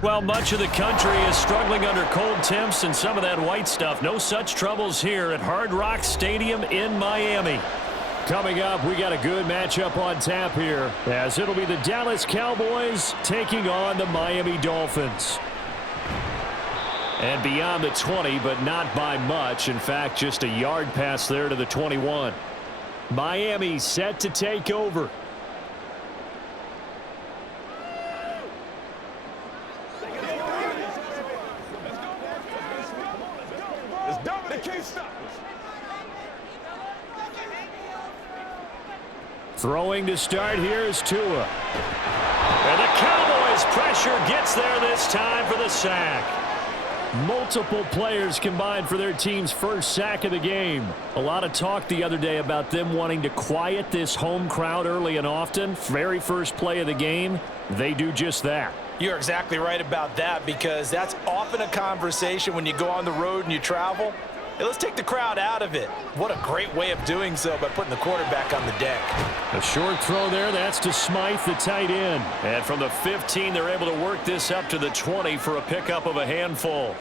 Well, much of the country is struggling under cold temps and some of that white stuff. No such troubles here at Hard Rock Stadium in Miami. Coming up, we got a good matchup on tap here, as it'll be the Dallas Cowboys taking on the Miami Dolphins. And beyond the 20, but not by much. In fact, just a yard pass there to the 21. Miami set to take over. Throwing to start here is Tua. And the Cowboys pressure gets there this time for the sack. Multiple players combined for their team's first sack of the game. A lot of talk the other day about them wanting to quiet this home crowd early and often. Very first play of the game, they do just that. You're exactly right about that, because that's often a conversation when you go on the road and you travel. Hey, let's take the crowd out of it. What a great way of doing so by putting the quarterback on the deck. A short throw there. That's to Smythe, the tight end. And from the 15, they're able to work this up to the 20 for a pickup of a handful.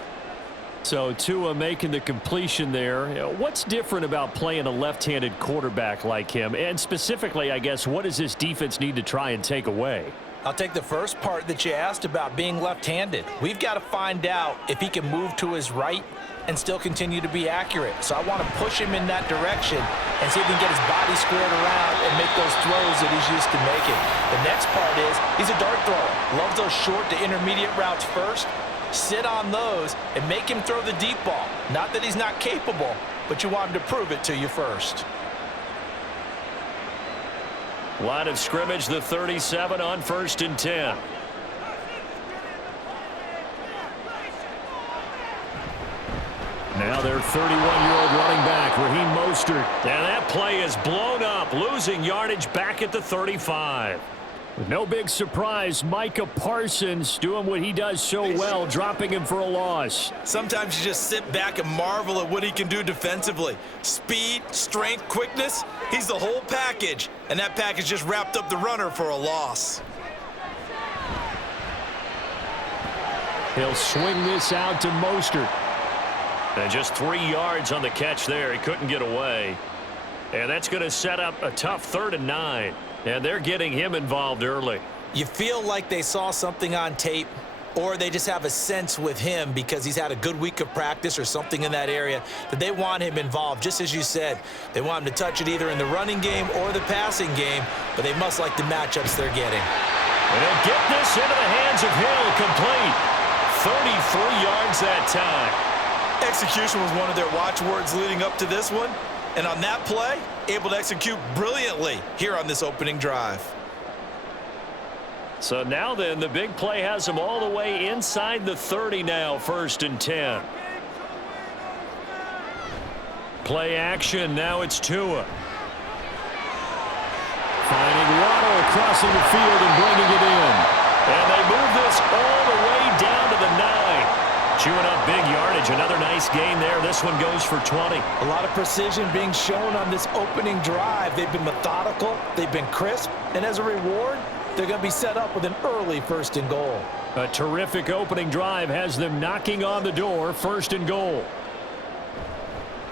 So Tua making the completion there. What's different about playing a left-handed quarterback like him? And specifically, I guess, what does this defense need to try and take away? I'll take the first part that you asked about being left-handed. We've got to find out if he can move to his right and still continue to be accurate. So I want to push him in that direction and see if he can get his body squared around and make those throws that he's used to making. The next part is he's a dart thrower. Loves those short to intermediate routes first. Sit on those and make him throw the deep ball. Not that he's not capable, but you want him to prove it to you first. Line of scrimmage, the 37 on 1st and 10. Now their 31-year-old running back, Raheem Mostert. And that play is blown up, losing yardage back at the 35. No big surprise, Micah Parsons doing what he does so well, dropping him for a loss. Sometimes you just sit back and marvel at what he can do defensively. Speed, strength, quickness, he's the whole package. And that package just wrapped up the runner for a loss. He'll swing this out to Mostert. And just 3 yards on the catch there. He couldn't get away. And that's going to set up a tough 3rd and 9. And they're getting him involved early. You feel like they saw something on tape, or they just have a sense with him because he's had a good week of practice or something in that area that they want him involved. Just as you said, they want him to touch it either in the running game or the passing game, but they must like the matchups they're getting. And they'll get this into the hands of Hill, complete. 33 yards that time. Execution was one of their watchwords leading up to this one. And on that play, able to execute brilliantly here on this opening drive. So now then, the big play has them all the way inside the 30 now, 1st and 10. Play action, now it's Tua. Finding Waddle crossing the field and bringing it in. And they move this all the way down to the 9. Chewing up big yardage. Another nice gain there. This one goes for 20. A lot of precision being shown on this opening drive. They've been methodical. They've been crisp. And as a reward, they're going to be set up with an early 1st and goal. A terrific opening drive has them knocking on the door. 1st and goal.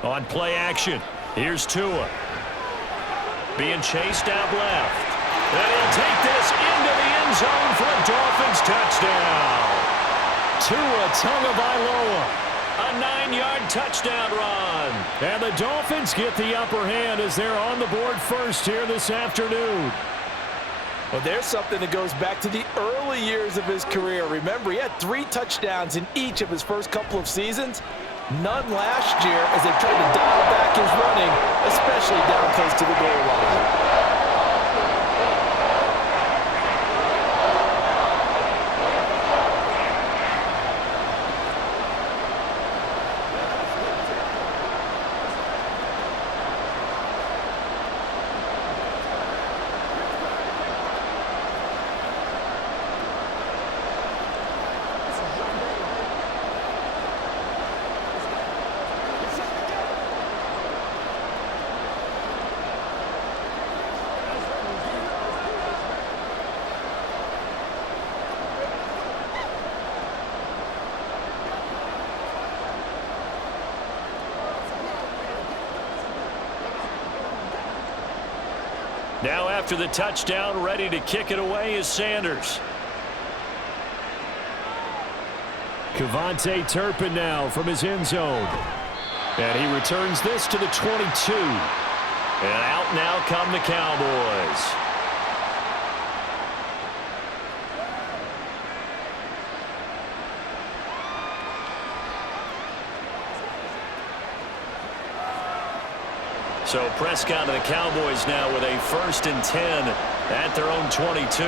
On play action, here's Tua. Being chased out left. And he'll take this into the end zone for a Dolphins touchdown. Tua Tagovailoa, a 9-yard touchdown run. And the Dolphins get the upper hand as they're on the board first here this afternoon. Well, there's something that goes back to the early years of his career. Remember, he had 3 touchdowns in each of his first couple of seasons. None last year as they tried to dial back his running, especially down close to the goal line. Now after the touchdown, ready to kick it away is Sanders. Kevontae Turpin now from his end zone. And he returns this to the 22. And out now come the Cowboys. So Prescott and the Cowboys now with a 1st and 10 at their own 22.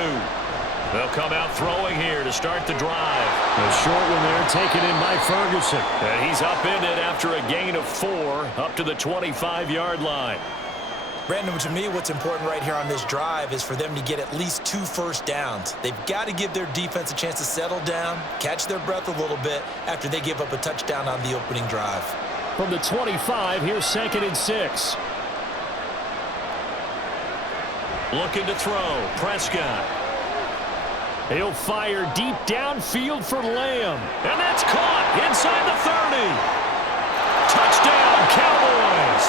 They'll come out throwing here to start the drive. A short one there taken in by Ferguson. And he's upended after a gain of 4 up to the 25-yard line. Brandon, to me, what's important right here on this drive is for them to get at least 2 first downs. They've got to give their defense a chance to settle down, catch their breath a little bit after they give up a touchdown on the opening drive. From the 25, here's 2nd and 6. Looking to throw. Prescott. He'll fire deep downfield for Lamb. And that's caught inside the 30. Touchdown, Cowboys.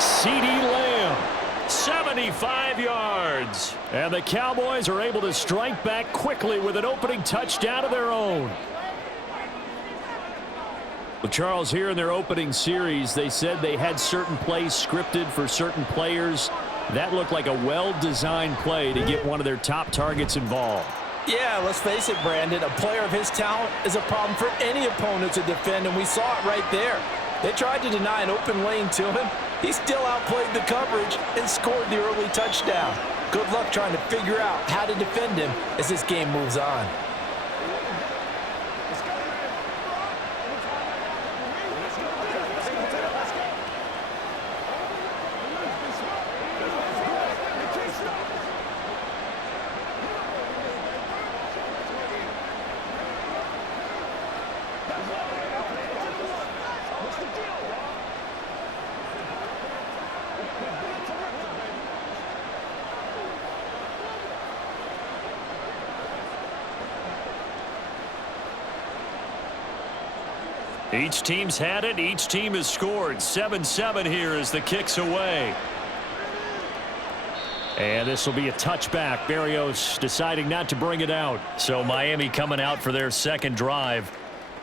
CeeDee Lamb, 75 yards. And the Cowboys are able to strike back quickly with an opening touchdown of their own. Well, Charles, here in their opening series, they said they had certain plays scripted for certain players. That looked like a well-designed play to get one of their top targets involved. Yeah, let's face it, Brandon. A player of his talent is a problem for any opponent to defend, and we saw it right there. They tried to deny an open lane to him. He still outplayed the coverage and scored the early touchdown. Good luck trying to figure out how to defend him as this game moves on. Each team's had it. Each team has scored. 7-7 here as the kick's away. And this will be a touchback. Berrios deciding not to bring it out. So Miami coming out for their second drive.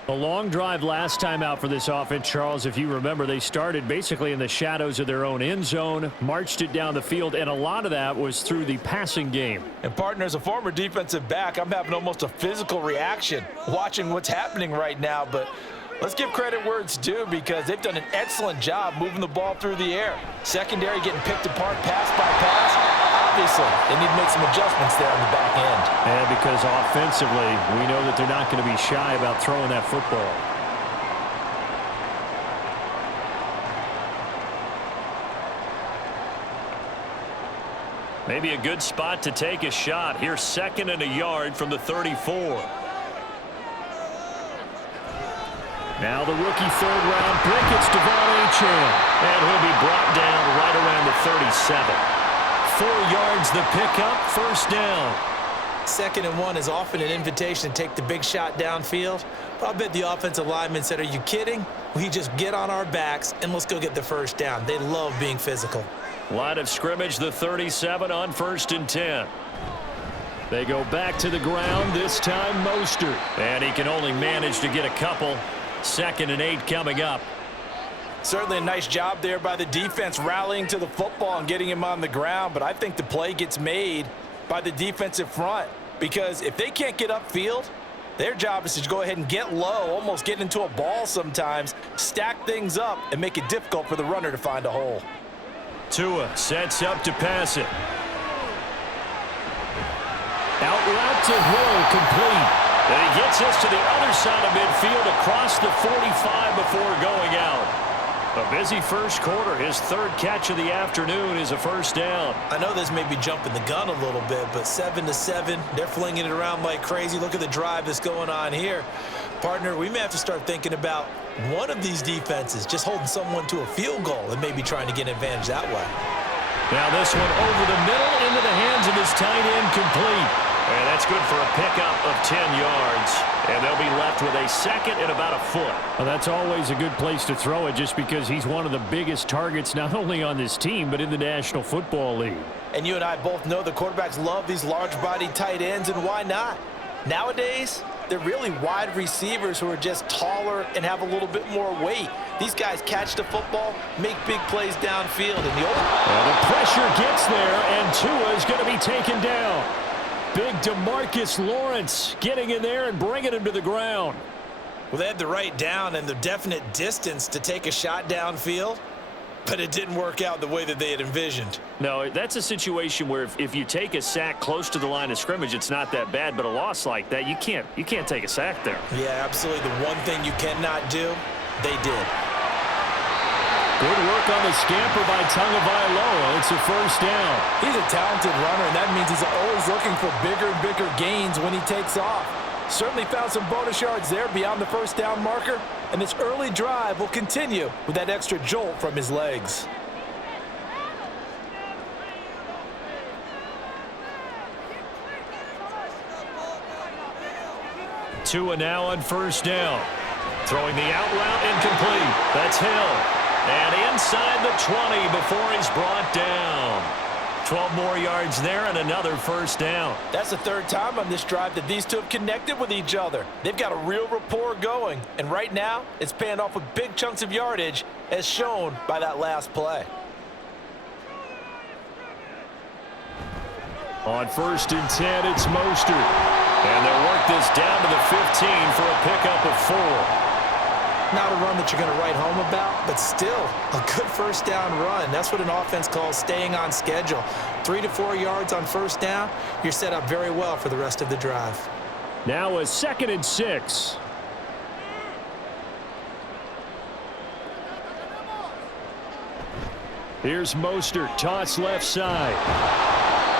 A long drive last time out for this offense, Charles. If you remember, they started basically in the shadows of their own end zone, marched it down the field, and a lot of that was through the passing game. And, partner, as a former defensive back, I'm having almost a physical reaction watching what's happening right now. But let's give credit where it's due because they've done an excellent job moving the ball through the air. Secondary getting picked apart pass by pass. Obviously, they need to make some adjustments there on the back end. And because offensively, we know that they're not going to be shy about throwing that football. Maybe a good spot to take a shot. Here's 2nd and a yard from the 34. Now the rookie third-round pick, it's Devon Achane. And he'll be brought down right around the 37. 4 yards the pickup, 1st down. 2nd and 1 is often an invitation to take the big shot downfield. But I bet the offensive lineman said, are you kidding? We just get on our backs and let's go get the 1st down. They love being physical. Line of scrimmage, the 37 on 1st and 10. They go back to the ground, this time Mostert. And he can only manage to get a couple. 2nd and 8 coming up. Certainly a nice job there by the defense rallying to the football and getting him on the ground, but I think the play gets made by the defensive front because if they can't get upfield, their job is to go ahead and get low, almost get into a ball sometimes, stack things up, and make it difficult for the runner to find a hole. Tua sets up to pass it. Out route to Hill, complete. And he gets us to the other side of midfield across the 45 before going out. A busy first quarter. His 3rd catch of the afternoon is a 1st down. I know this may be jumping the gun a little bit, but 7-7, they're flinging it around like crazy. Look at the drive that's going on here. Partner, we may have to start thinking about one of these defenses just holding someone to a field goal and maybe trying to get an advantage that way. Now this one over the middle into the hands of his tight end, complete. And that's good for a pickup of 10 yards. And they'll be left with a second and about a foot. Well, that's always a good place to throw it just because he's one of the biggest targets not only on this team but in the National Football League. And you and I both know the quarterbacks love these large-bodied tight ends, and why not? Nowadays, they're really wide receivers who are just taller and have a little bit more weight. These guys catch the football, make big plays downfield. And the pressure gets there, and Tua is going to be taken down. Big DeMarcus Lawrence getting in there and bringing him to the ground. Well, they had the right down and the definite distance to take a shot downfield, but it didn't work out the way that they had envisioned. No, that's a situation where if you take a sack close to the line of scrimmage, it's not that bad, but a loss like that, you can't take a sack there. Yeah, absolutely. The one thing you cannot do, they did. Good work on the scamper by Tagovailoa. It's a first down. He's a talented runner, and that means he's always looking for bigger and bigger gains when he takes off. Certainly found some bonus yards there beyond the first down marker, and this early drive will continue with that extra jolt from his legs. Tua now on first down. Throwing the out route incomplete. That's Hill. And inside the 20 before he's brought down. 12 more yards there and another first down. That's the third time on this drive that these two have connected with each other. They've got a real rapport going. And right now, it's paying off with big chunks of yardage as shown by that last play. On first and 10, it's Mostert. And they'll work this down to the 15 for a pickup of 4. Not a run that you're going to write home about, but still a good first down run. That's what an offense calls staying on schedule. 3 to 4 yards on first down, you're set up very well for the rest of the drive. Now a 2nd and 6. Here's Mostert, toss left side.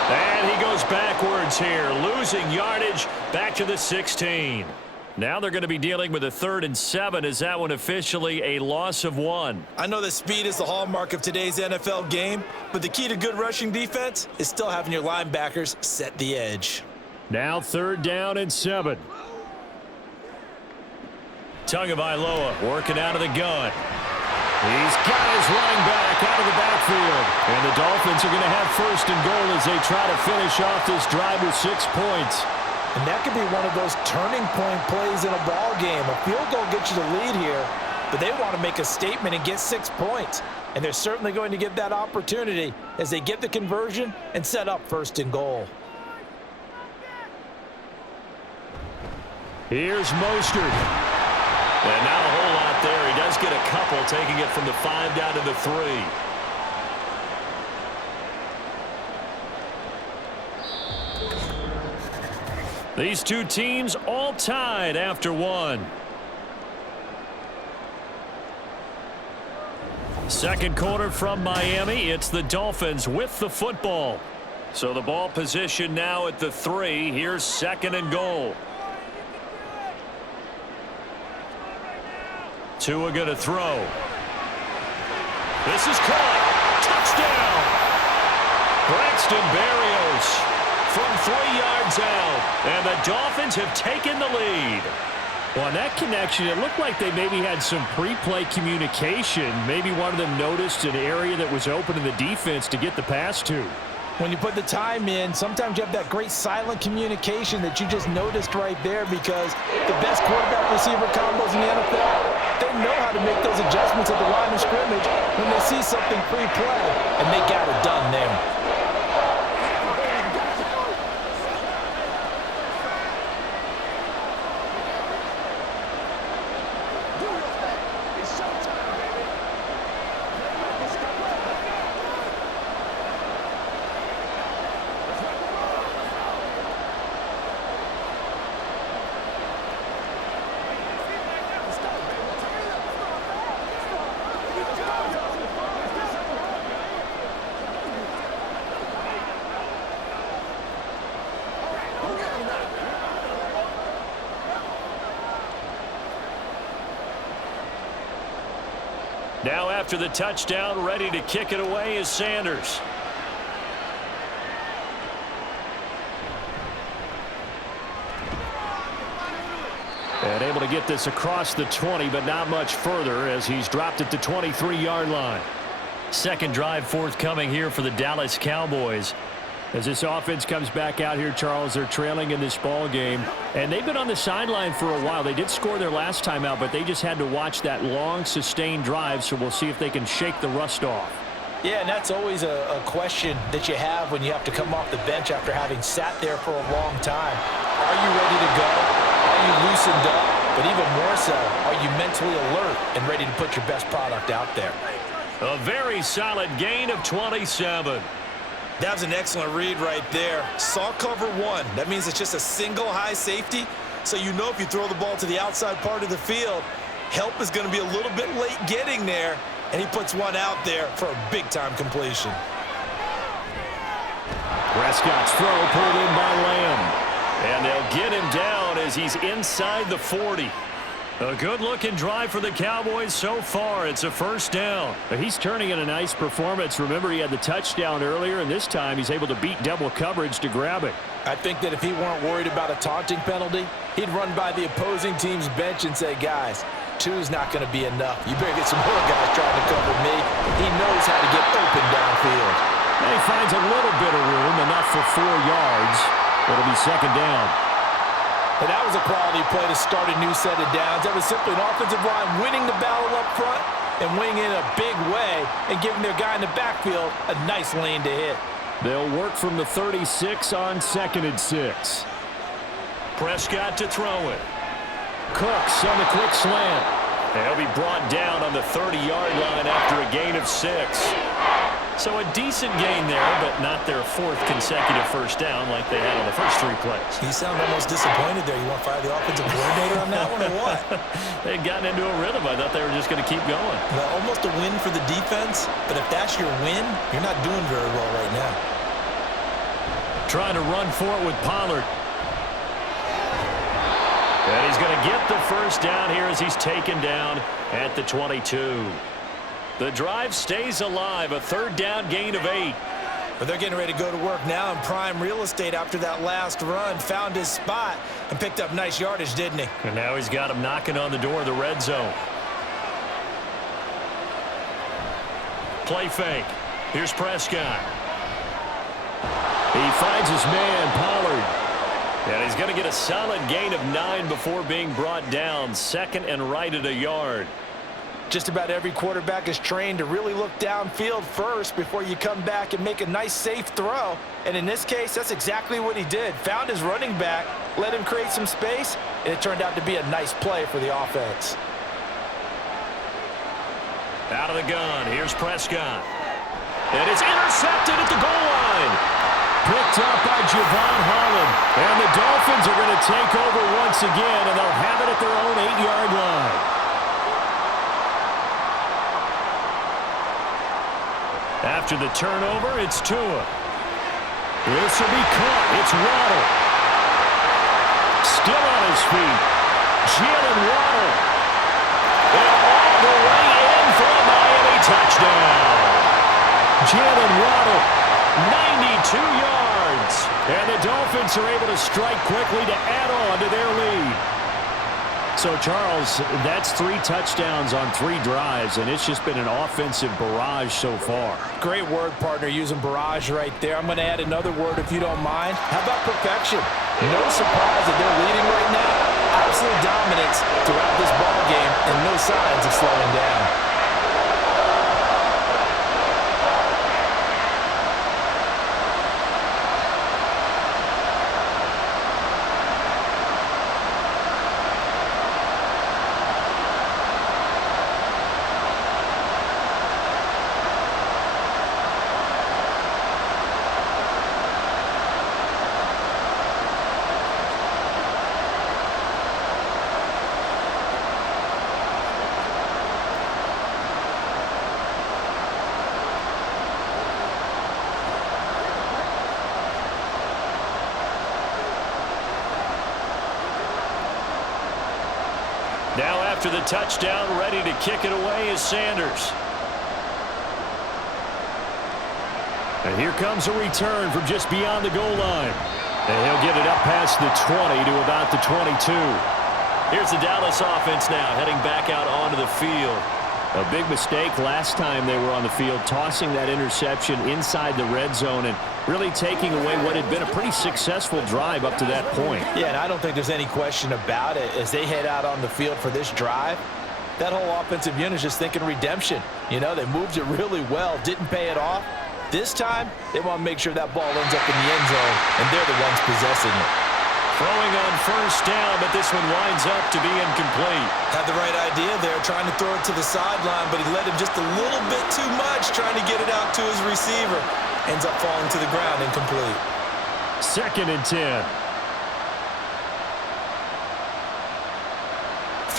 And he goes backwards here, losing yardage back to the 16. Now they're going to be dealing with a 3rd and 7. Is that one officially a loss of 1? I know that speed is the hallmark of today's NFL game, but the key to good rushing defense is still having your linebackers set the edge. Now 3rd down and 7. Tagovailoa working out of the gun. He's got his running back out of the backfield. And the Dolphins are going to have 1st and goal as they try to finish off this drive with 6 points. And that could be one of those turning point plays in a ball game. A field goal gets you the lead here, but they want to make a statement and get 6 points. And they're certainly going to get that opportunity as they get the conversion and set up 1st and goal. Here's Mostert. And not a whole lot there. He does get a couple, taking it from the 5 down to the 3. These two teams all tied after 1. Second quarter from Miami. It's the Dolphins with the football. So the ball position now at the 3. Here's 2nd and goal. Tua going to throw. This is caught. Touchdown. Braxton Berrios from 3 yards out. And the Dolphins have taken the lead. Well, on that connection, it looked like they maybe had some pre-play communication. Maybe one of them noticed an area that was open in the defense to get the pass to. When you put the time in, sometimes you have that great silent communication that you just noticed right there, because the best quarterback-receiver combos in the NFL, they know how to make those adjustments at the line of scrimmage when they see something pre-play, and they got it done there. Now after the touchdown, ready to kick it away is Sanders. And able to get this across the 20, but not much further as he's dropped it to 23-yard line. Second drive forthcoming here for the Dallas Cowboys. As this offense comes back out here, Charles, they're trailing in this ball game. And they've been on the sideline for a while. They did score their last time out, but they just had to watch that long, sustained drive, so we'll see if they can shake the rust off. Yeah, and that's always a question that you have when you have to come off the bench after having sat there for a long time. Are you ready to go? Are you loosened up? But even more so, are you mentally alert and ready to put your best product out there? A very solid gain of 27. That was an excellent read right there. Saw cover one. That means it's just a single high safety. So you know if you throw the ball to the outside part of the field, help is going to be a little bit late getting there. And he puts one out there for a big-time completion. Prescott's throw pulled in by Lamb. And they'll get him down as he's inside the 40. A good-looking drive for the Cowboys so far. It's a first down. He's turning in a nice performance. Remember, he had the touchdown earlier, and this time he's able to beat double coverage to grab it. I think that if he weren't worried about a taunting penalty, he'd run by the opposing team's bench and say, guys, two's not going to be enough. You better get some more guys trying to cover me. He knows how to get open downfield. And he finds a little bit of room, enough for 4 yards. It'll be second down. And that was a quality play to start a new set of downs. That was simply an offensive line winning the battle up front and winning in a big way and giving their guy in the backfield a nice lane to hit. They'll work from the 36 on 2nd and 6. Prescott to throw it. Cooks on the quick slant. He'll be brought down on the 30-yard line after a gain of 6. So a decent gain there, but not their 4th consecutive first down like they had on the first 3 plays. You sound almost disappointed there. You want to fire the offensive coordinator on that one or what? They'd gotten into a rhythm. I thought they were just going to keep going. Well, almost a win for the defense, but if that's your win, you're not doing very well right now. Trying to run for it with Pollard. And he's going to get the first down here as he's taken down at the 22. The drive stays alive, a 3rd down gain of 8. But they're getting ready to go to work now in prime real estate after that last run. Found his spot and picked up nice yardage, didn't he? And now he's got him knocking on the door of the red zone. Play fake. Here's Prescott. He finds his man, Pollard. And he's going to get a solid gain of 9 before being brought down. 2nd and right at a yard. Just about every quarterback is trained to really look downfield first before you come back and make a nice, safe throw. And in this case, that's exactly what he did. Found his running back, let him create some space, and it turned out to be a nice play for the offense. Out of the gun, here's Prescott. And it's intercepted at the goal line. Picked up by Javon Holland. And the Dolphins are going to take over once again, and they'll have it at their own 8-yard line. After the turnover, it's Tua. This will be caught. It's Waddle. Still on his feet. Jalen Waddle. And all the way in for a Miami touchdown. Jalen Waddle. 92 yards. And the Dolphins are able to strike quickly to add on to their lead. So, Charles, that's 3 touchdowns on 3 drives, and it's just been an offensive barrage so far. Great word, partner, using barrage right there. I'm going to add another word if you don't mind. How about perfection? No surprise that they're leading right now. Absolute dominance throughout this ball game and no signs of slowing down. Now after the touchdown, ready to kick it away is Sanders. And here comes a return from just beyond the goal line. And he'll get it up past the 20 to about the 22. Here's the Dallas offense now heading back out onto the field. A big mistake last time they were on the field, tossing that interception inside the red zone and really taking away what had been a pretty successful drive up to that point. Yeah, and I don't think there's any question about it. As they head out on the field for this drive, that whole offensive unit is just thinking redemption. You know, they moved it really well, didn't pay it off. This time, they want to make sure that ball ends up in the end zone, and they're the ones possessing it. Throwing on first down, but this one winds up to be incomplete. Had the right idea there, trying to throw it to the sideline, but he led him just a little bit too much, trying to get it out to his receiver. Ends up falling to the ground, incomplete. 2nd and 10.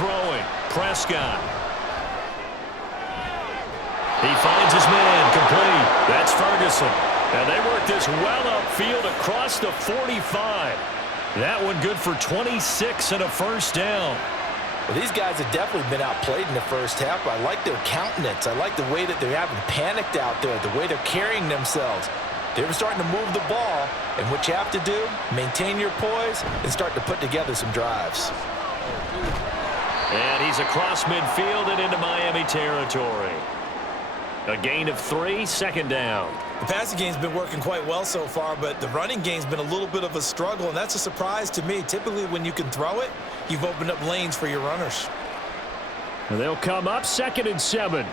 Throwing, Prescott. He finds his man, complete. That's Ferguson. And they work this well upfield across the 45. That one good for 26 and a first down. Well, these guys have definitely been outplayed in the first half. I like their countenance. I like the way that they're having panicked out there, the way they're carrying themselves. They're starting to move the ball, and what you have to do, maintain your poise and start to put together some drives. And he's across midfield and into Miami territory. A gain of 3, 2nd down. The passing game's been working quite well so far, but the running game's been a little bit of a struggle, and that's a surprise to me. Typically, when you can throw it, you've opened up lanes for your runners. And they'll come up 2nd and 7.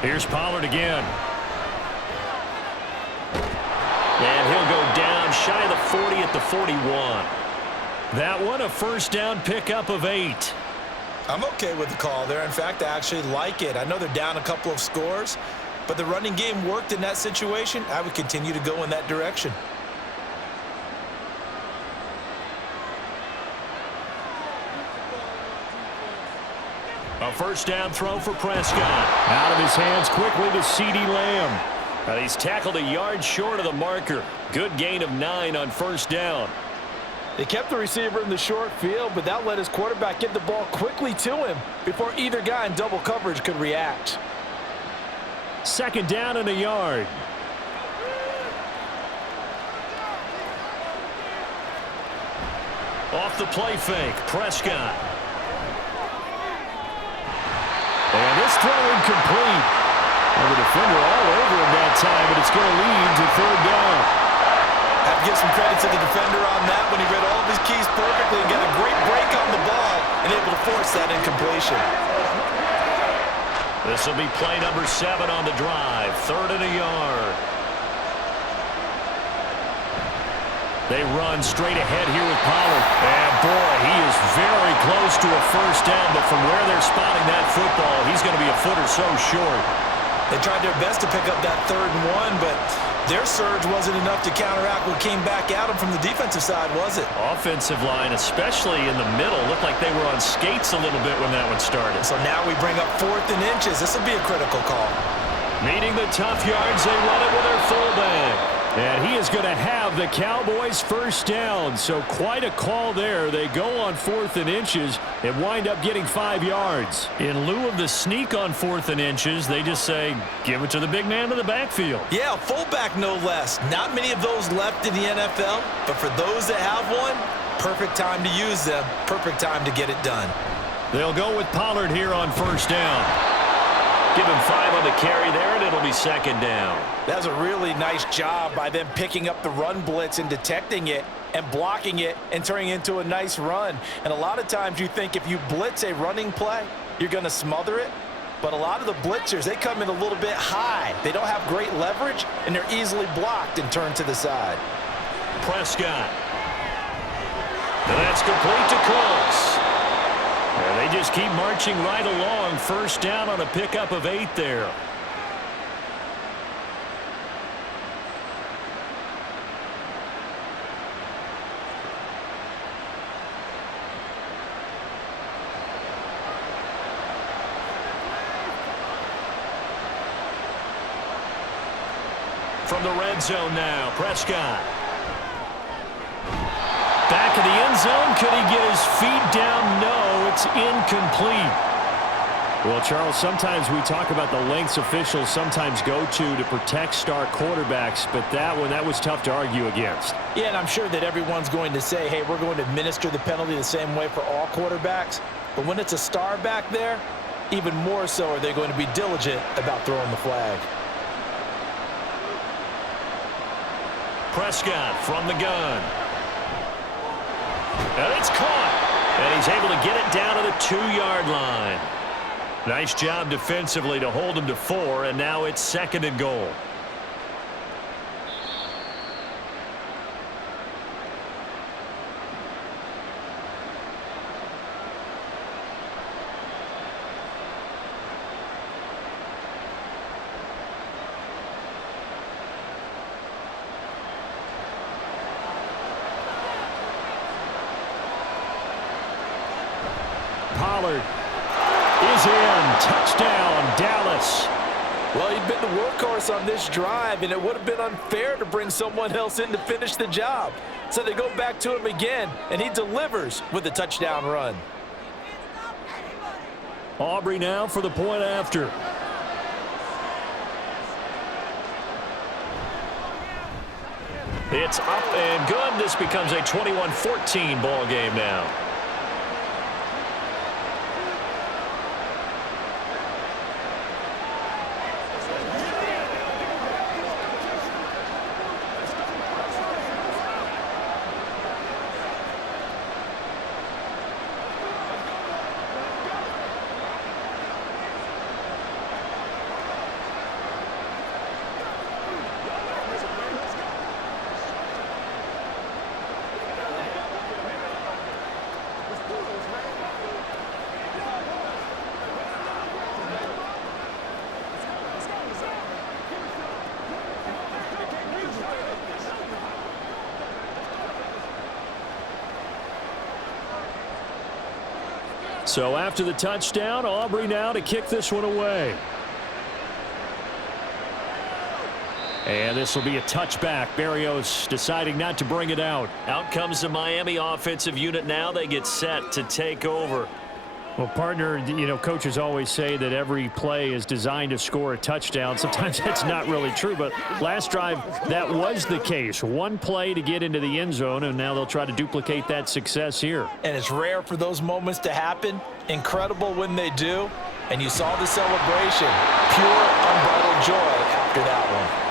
Here's Pollard again. And he'll go down shy of the 40 at the 41. That one a first down pickup of 8. I'm okay with the call there. In fact, I actually like it. I know they're down a couple of scores, but the running game worked in that situation. I would continue to go in that direction. A first down throw for Prescott. Out of his hands quickly to CeeDee Lamb. He's tackled a yard short of the marker. Good gain of 9 on first down. They kept the receiver in the short field, but that let his quarterback get the ball quickly to him before either guy in double coverage could react. 2nd down and a yard. Off the play fake, Prescott. And this throw incomplete. Well, the defender all over him that time, but it's going to lead to 3rd down. Have to give some credit to the defender on that when he read all of his keys perfectly and got a great break on the ball and able to force that incompletion. This will be play number 7 on the drive. 3rd and a yard. They run straight ahead here with Pollard. And, boy, he is very close to a first down, but from where they're spotting that football, he's going to be a foot or so short. They tried their best to pick up that 3rd and 1, but their surge wasn't enough to counteract what came back at them from the defensive side, was it? Offensive line, especially in the middle, looked like they were on skates a little bit when that one started. So now we bring up 4th and inches. This will be a critical call. Meeting the tough yards, they run it with their fullback. And he is going to have the Cowboys first down. So quite a call there. They go on 4th and inches and wind up getting 5 yards. In lieu of the sneak on 4th and inches, they just say, give it to the big man in the backfield. Yeah, fullback no less. Not many of those left in the NFL, but for those that have one, perfect time to use them. Perfect time to get it done. They'll go with Pollard here on first down. Give him 5 on the carry there, and it'll be 2nd down. That was a really nice job by them picking up the run blitz and detecting it and blocking it and turning it into a nice run. And a lot of times you think if you blitz a running play, you're going to smother it. But a lot of the blitzers, they come in a little bit high. They don't have great leverage, and they're easily blocked and turned to the side. Prescott. And that's complete to Cooks. And they just keep marching right along. First down on a pickup of 8 there. From the red zone now, Prescott. Back in the end zone. Could he get his feet down? No, it's incomplete. Well, Charles, sometimes we talk about the lengths officials sometimes go to protect star quarterbacks, but that was tough to argue against. Yeah, and I'm sure that everyone's going to say, hey, we're going to administer the penalty the same way for all quarterbacks. But when it's a star back there, even more so are they going to be diligent about throwing the flag. Prescott from the gun. And it's caught. And he's able to get it down to the 2-yard line. Nice job defensively to hold him to 4, and now it's 2nd and goal. Pollard is in. Touchdown, Dallas. Well, he'd been the workhorse on this drive, and it would have been unfair to bring someone else in to finish the job. So they go back to him again, and he delivers with a touchdown run. Aubrey now for the point after. It's up and good. This becomes a 21-14 ball game now. So after the touchdown, Aubrey now to kick this one away. And this will be a touchback. Berrios deciding not to bring it out. Out comes the Miami offensive unit now. They get set to take over. Well, partner, coaches always say that every play is designed to score a touchdown. Sometimes that's not really true, but last drive, that was the case. One play to get into the end zone, and now they'll try to duplicate that success here. And it's rare for those moments to happen. Incredible when they do. And you saw the celebration. Pure, unbridled joy after that one.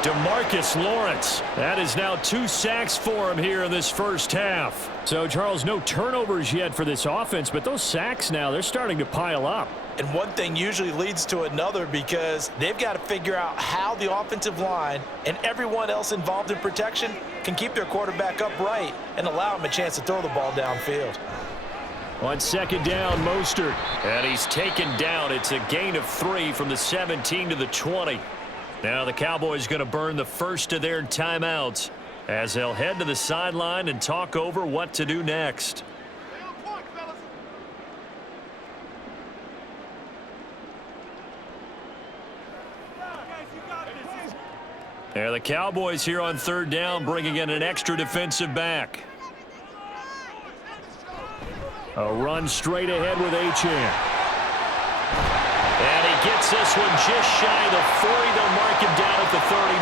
DeMarcus Lawrence. That is now 2 sacks for him here in this first half. So, Charles, no turnovers yet for this offense, but those sacks now, they're starting to pile up. And one thing usually leads to another because they've got to figure out how the offensive line and everyone else involved in protection can keep their quarterback upright and allow him a chance to throw the ball downfield. On 2nd down, Mostert. And he's taken down. It's a gain of 3 from the 17 to the 20. Now the Cowboys going to burn the first of their timeouts as they'll head to the sideline and talk over what to do next. Now the Cowboys here on 3rd down bringing in an extra defensive back. A run straight ahead with Achane. And he gets this one just shy of the 40. They'll mark him down at the 39.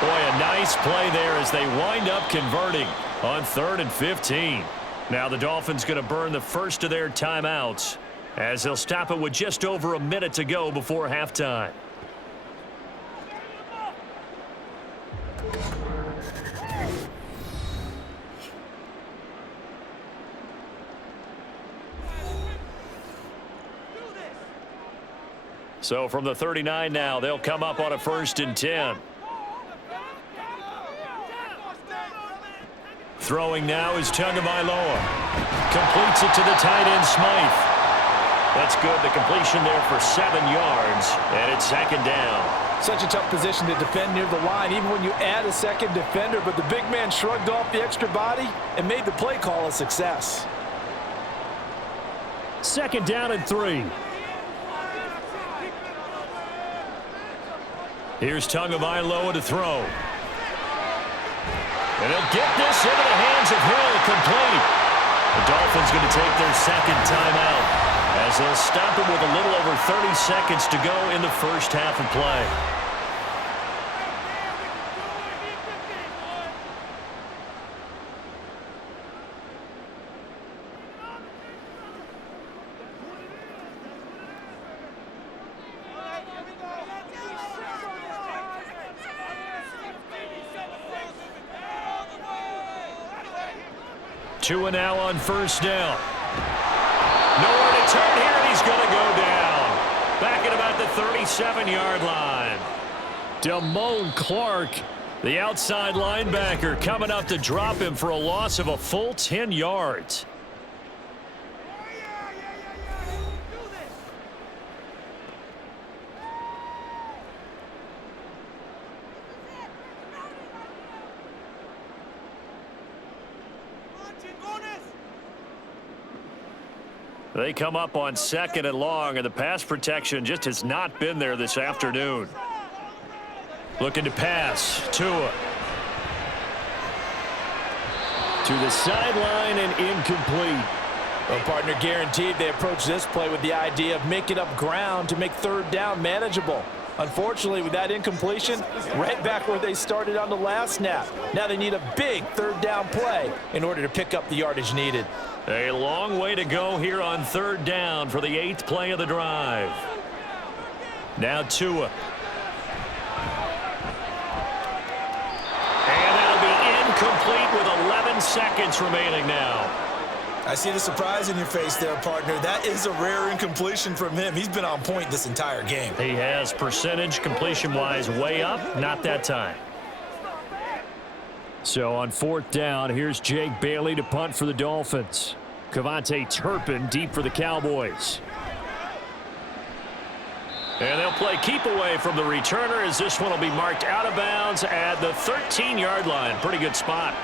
Boy, a nice play there as they wind up converting on 3rd and 15. Now the Dolphins going to burn the first of their timeouts as they'll stop it with just over a minute to go before halftime. So from the 39 now, they'll come up on a 1st and 10. Throwing now is Tagovailoa. Completes it to the tight end, Smythe. That's good. The completion there for 7 yards, and it's 2nd down. Such a tough position to defend near the line, even when you add a second defender, but the big man shrugged off the extra body and made the play call a success. 2nd down and 3. Here's Tagovailoa to throw. And he'll get this into the hands of Hill, complete. The Dolphins going to take their 2nd timeout. as they'll stop him with a little over 30 seconds to go in the first half of play. Two and now on first down. Nowhere to turn here, and he's going to go down. Back at about the 37-yard line. Damone Clark, the outside linebacker, coming up to drop him for a loss of a full 10 yards. They come up on second and long, and the pass protection just has not been there this afternoon. Looking to pass. Tua. To the sideline and incomplete. Well, partner, guaranteed they approach this play with the idea of making up ground to make third down manageable. Unfortunately, with that incompletion, right back where they started on the last snap. Now they need a big third down play in order to pick up the yardage needed. A long way to go here on third down for the 8th play of the drive. Now Tua. And that'll be incomplete with 11 seconds remaining now. I see the surprise in your face there, partner. That is a rare incompletion from him. He's been on point this entire game. He has percentage completion-wise way up. Not that time. So on fourth down, here's Jake Bailey to punt for the Dolphins. Cavante Turpin deep for the Cowboys. And they'll play keep away from the returner as this one will be marked out of bounds at the 13-yard line. Pretty good spot.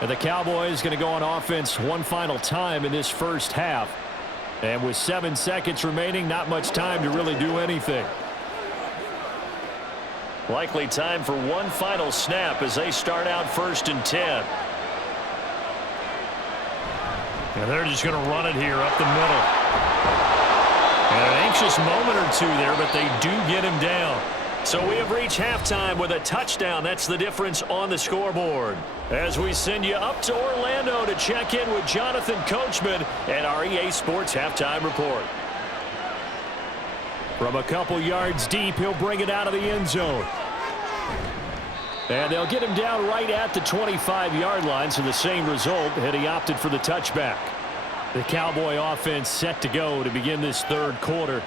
And the Cowboys going to go on offense one final time in this first half. And with 7 seconds remaining, not much time to really do anything. Likely time for one final snap as they start out 1st and 10. And they're just going to run it here up the middle. And an anxious moment or two there, but they do get him down. So we have reached halftime with a touchdown. That's the difference on the scoreboard. As we send you up to Orlando to check in with Jonathan Coachman and our EA Sports Halftime Report. From a couple yards deep, he'll bring it out of the end zone. And they'll get him down right at the 25-yard line, so the same result had he opted for the touchback. The Cowboy offense set to go to begin this third quarter.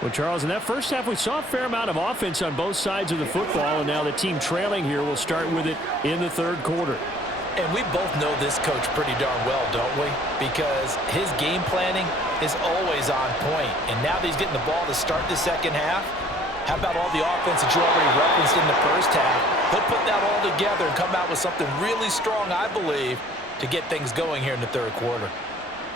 Well, Charles, in that first half, we saw a fair amount of offense on both sides of the football, and now the team trailing here will start with it in the third quarter. And we both know this coach pretty darn well, don't we? Because his game planning is always on point. And now that he's getting the ball to start the second half, how about all the offense that you already referenced in the first half? He'll put that all together and come out with something really strong, I believe, to get things going here in the third quarter.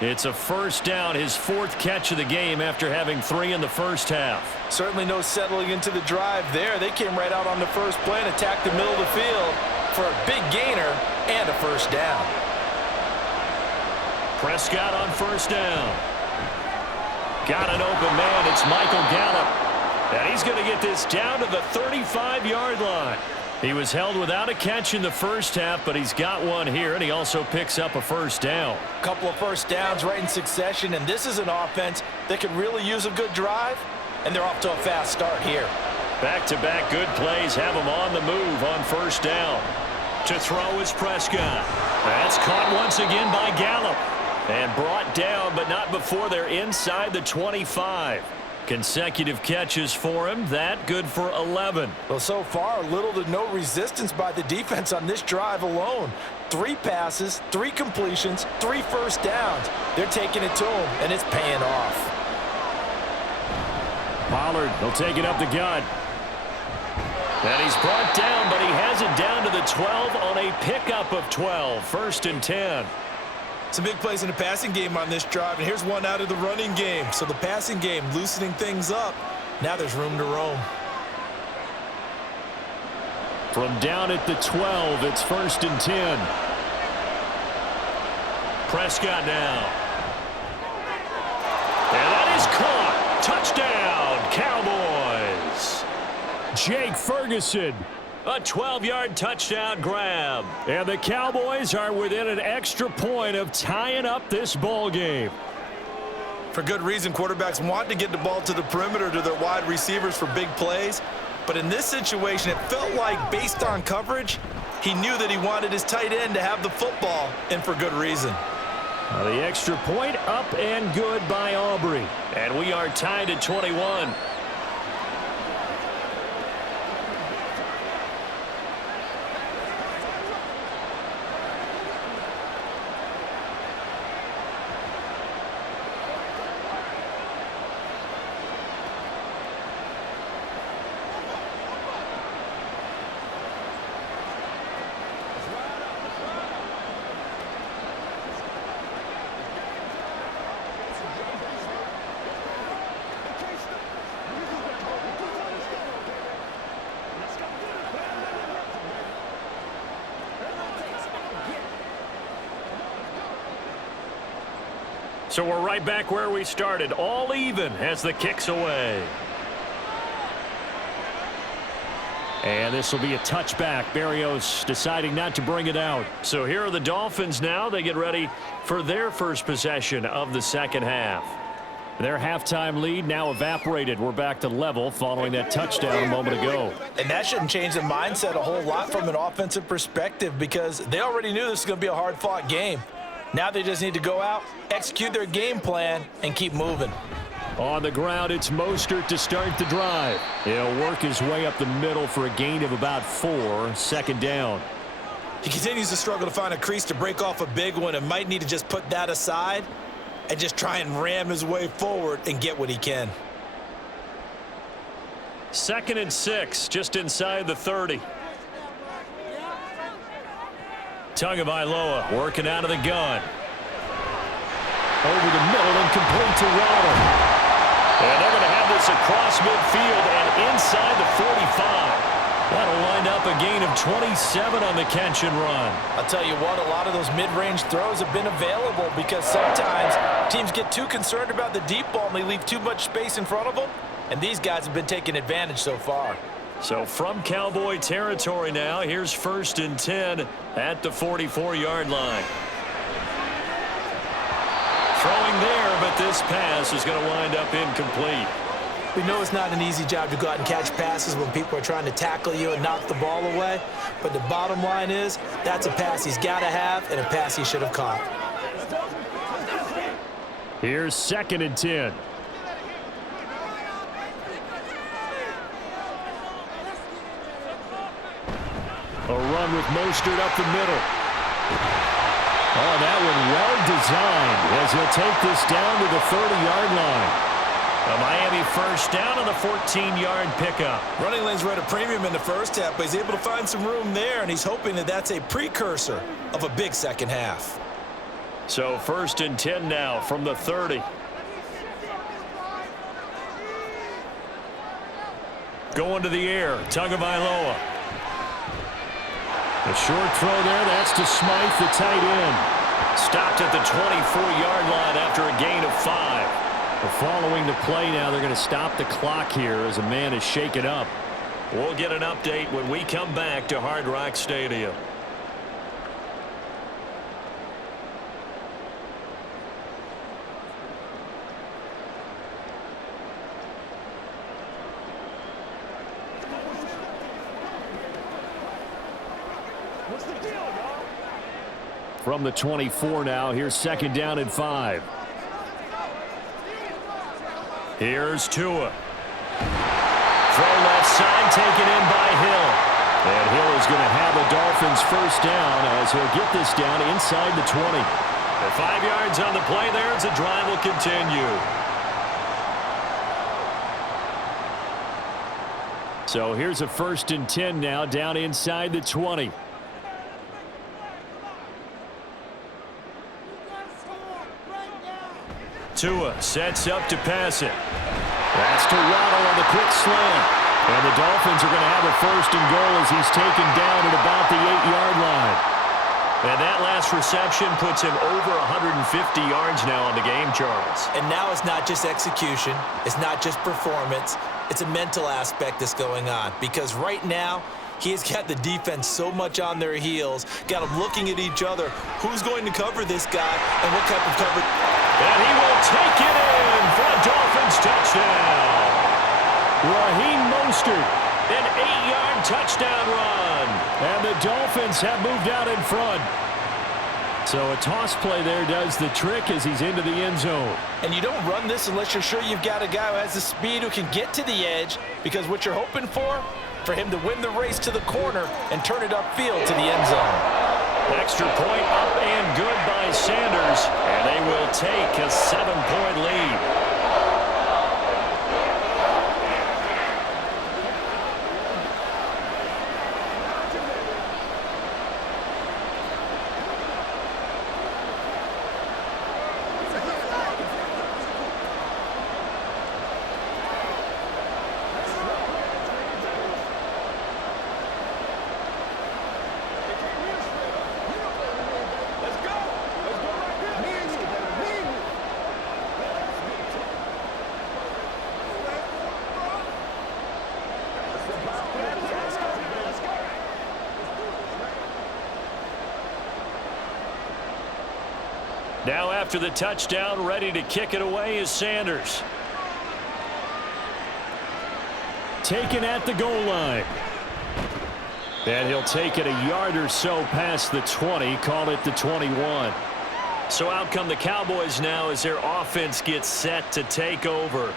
It's a first down, his 4th catch of the game after having 3 in the first half. Certainly no settling into the drive there. They came right out on the first play and attacked the middle of the field for a big gainer and a first down. Prescott on first down. Got an open man. It's Michael Gallup. And he's going to get this down to the 35-yard line. He was held without a catch in the first half, but he's got one here, and he also picks up a first down. A couple of first downs right in succession, and this is an offense that could really use a good drive, and they're off to a fast start here. Back-to-back good plays have him on the move on first down. To throw is Prescott. That's caught once again by Gallup. And brought down, but not before they're inside the 25. Consecutive catches for him. That good for 11. Well, so far, little to no resistance by the defense on this drive alone. 3 passes, 3 completions, 3 first downs. They're taking it to him, and it's paying off. Pollard will take it up the gut. And he's brought down, but he has it down to the 12 on a pickup of 12. 1st and 10. Some big plays in the passing game on this drive, and here's one out of the running game. So the passing game loosening things up. Now there's room to roam. From down at the 12, it's 1st and 10. Prescott now. And is caught. Touchdown, Cowboys. Jake Ferguson. A 12-yard touchdown grab. And the Cowboys are within an extra point of tying up this ball game. For good reason, quarterbacks want to get the ball to the perimeter to their wide receivers for big plays. But in this situation, it felt like, based on coverage, he knew that he wanted his tight end to have the football, and for good reason. The extra point up and good by Aubrey. And we are tied at 21. So we're right back where we started, all even as the kick's away. And this will be a touchback. Barrios deciding not to bring it out. So here are the Dolphins now. They get ready for their first possession of the second half. Their halftime lead now evaporated. We're back to level following that touchdown a moment ago. And that shouldn't change the mindset a whole lot from an offensive perspective, because they already knew this was going to be a hard-fought game. Now they just need to go out, execute their game plan, and keep moving. On the ground, it's Mostert to start the drive. He'll work his way up the middle for a gain of about 4, second down. He continues to struggle to find a crease to break off a big one and might need to just put that aside and just try and ram his way forward and get what he can. 2nd and 6, just inside the 30. Tagovailoa working out of the gun. Over the middle and complete to Waddle. And they're going to have this across midfield and inside the 45. That'll wind up a gain of 27 on the catch and run. I'll tell you what, a lot of those mid-range throws have been available, because sometimes teams get too concerned about the deep ball and they leave too much space in front of them, and these guys have been taking advantage so far. So from Cowboy territory now, here's 1st and 10 at the 44-yard line. Throwing there, but this pass is going to wind up incomplete. We know it's not an easy job to go out and catch passes when people are trying to tackle you and knock the ball away, but the bottom line is that's a pass he's got to have and a pass he should have caught. Here's 2nd and 10. A run with Mostert up the middle. Oh, that one well designed as he'll take this down to the 30-yard line. A Miami first down on the 14-yard pickup. Running lanes were at a premium in the first half, but he's able to find some room there, and he's hoping that that's a precursor of a big second half. So 1st and 10 now from the 30. Going to the air, Tagovailoa. A short throw there, that's to Smythe, the tight end. Stopped at the 24-yard line after a gain of 5. Following the play now, they're going to stop the clock here as a man is shaken up. We'll get an update when we come back to Hard Rock Stadium. From the 24 now, here's 2nd down and 5. Here's Tua. Throw left side, taken in by Hill. And Hill is going to have a Dolphins first down as he'll get this down inside the 20. The 5 yards on the play there as the drive will continue. So here's a 1st and 10 now down inside the 20. Tua sets up to pass it. That's to Waddle on the quick slant. And the Dolphins are going to have a 1st and goal as he's taken down at about the 8-yard line. And that last reception puts him over 150 yards now on the game, Charles. And now it's not just execution. It's not just performance. It's a mental aspect that's going on. Because right now, he has got the defense so much on their heels, got them looking at each other. Who's going to cover this guy and what type of coverage? And he will take it in for a Dolphins touchdown. Raheem Mostert. An 8-yard touchdown run. And the Dolphins have moved out in front. So a toss play there does the trick as he's into the end zone. And you don't run this unless you're sure you've got a guy who has the speed who can get to the edge, because what you're hoping for him to win the race to the corner and turn it upfield to the end zone. Extra point up and good by Sanders. And they will take a 7-point lead. Now after the touchdown, ready to kick it away is Sanders. Taken at the goal line. And he'll take it a yard or so past the 20, call it the 21. So out come the Cowboys now as their offense gets set to take over.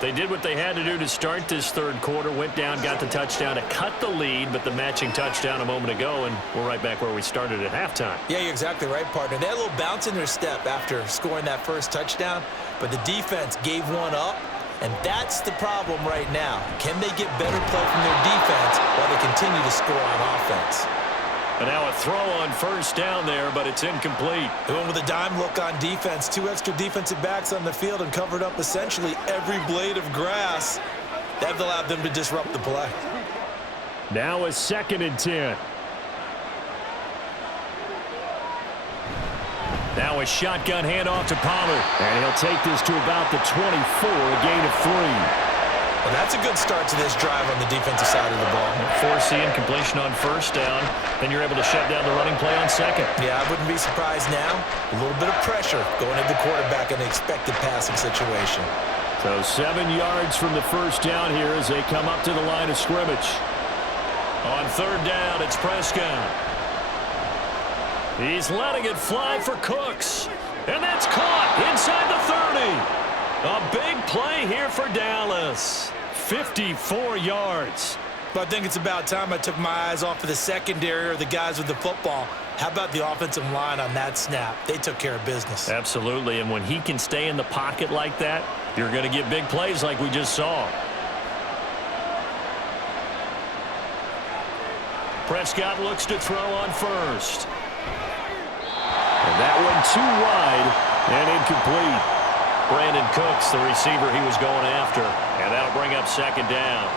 They did what they had to do to start this third quarter, went down, got the touchdown to cut the lead, but the matching touchdown a moment ago, and we're right back where we started at halftime. Yeah, you're exactly right, partner. They had a little bounce in their step after scoring that first touchdown, but the defense gave one up, and that's the problem right now. Can they get better play from their defense while they continue to score on offense? And now a throw on first down there, but it's incomplete. They went with a dime look on defense. 2 extra defensive backs on the field and covered up essentially every blade of grass. That allowed them to disrupt the play. Now a 2nd and 10. Now a shotgun handoff to Pollard. And he'll take this to about the 24, a gain of 3. Well, that's a good start to this drive on the defensive side of the ball. Force the incompletion on first down. Then you're able to shut down the running play on second. Yeah, I wouldn't be surprised now. A little bit of pressure going at the quarterback in the expected passing situation. So 7 yards from the first down here as they come up to the line of scrimmage. On third down, it's Prescott. He's letting it fly for Cooks. And that's caught inside the 30. A big play here for Dallas. 54 yards. But I think it's about time I took my eyes off of the secondary or the guys with the football. How about the offensive line on that snap? They took care of business. Absolutely, and when he can stay in the pocket like that, you're going to get big plays like we just saw. Prescott looks to throw on first. And that one too wide and incomplete. Brandon Cooks, the receiver he was going after. And that'll bring up second down.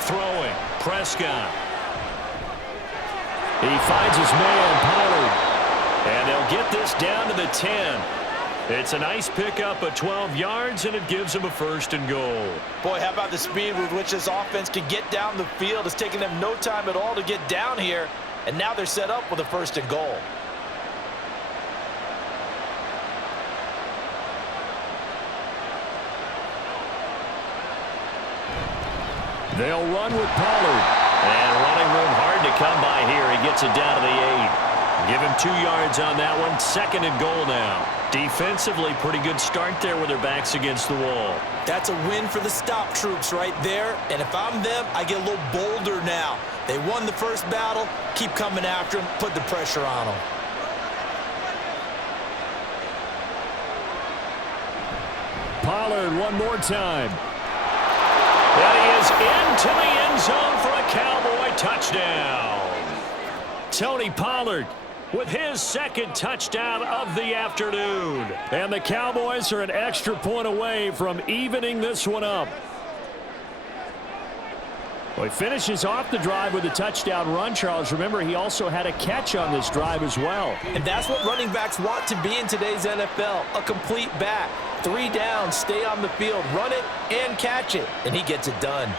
Throwing, Prescott. He finds his man, Pollard. And they'll get this down to the 10. It's a nice pickup of 12 yards, and it gives them a 1st and goal. Boy, how about the speed with which this offense can get down the field? It's taken them no time at all to get down here, and now they're set up with a 1st and goal. They'll run with Pollard. And running room hard to come by here. He gets it down to the 8. Give him 2 yards on that one. 2nd and goal now. Defensively, pretty good start there with their backs against the wall. That's a win for the stop troops right there. And if I'm them, I get a little bolder now. They won the first battle. Keep coming after them. Put the pressure on them. Pollard one more time. And he is into the end zone for a Cowboy touchdown. Tony Pollard with his second touchdown of the afternoon. And the Cowboys are an extra point away from evening this one up. Well, he finishes off the drive with a touchdown run, Charles. Remember, he also had a catch on this drive as well. And that's what running backs want to be in today's NFL, a complete back. 3 downs, stay on the field, run it, and catch it. And he gets it done.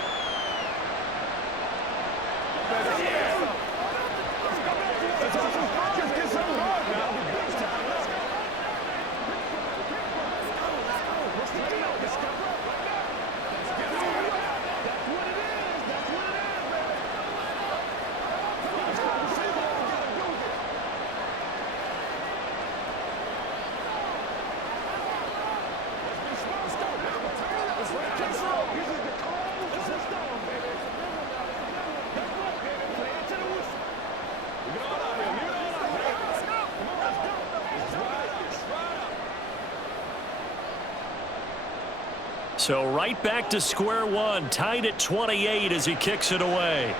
So right back to square one, tied at 28 as he kicks it away.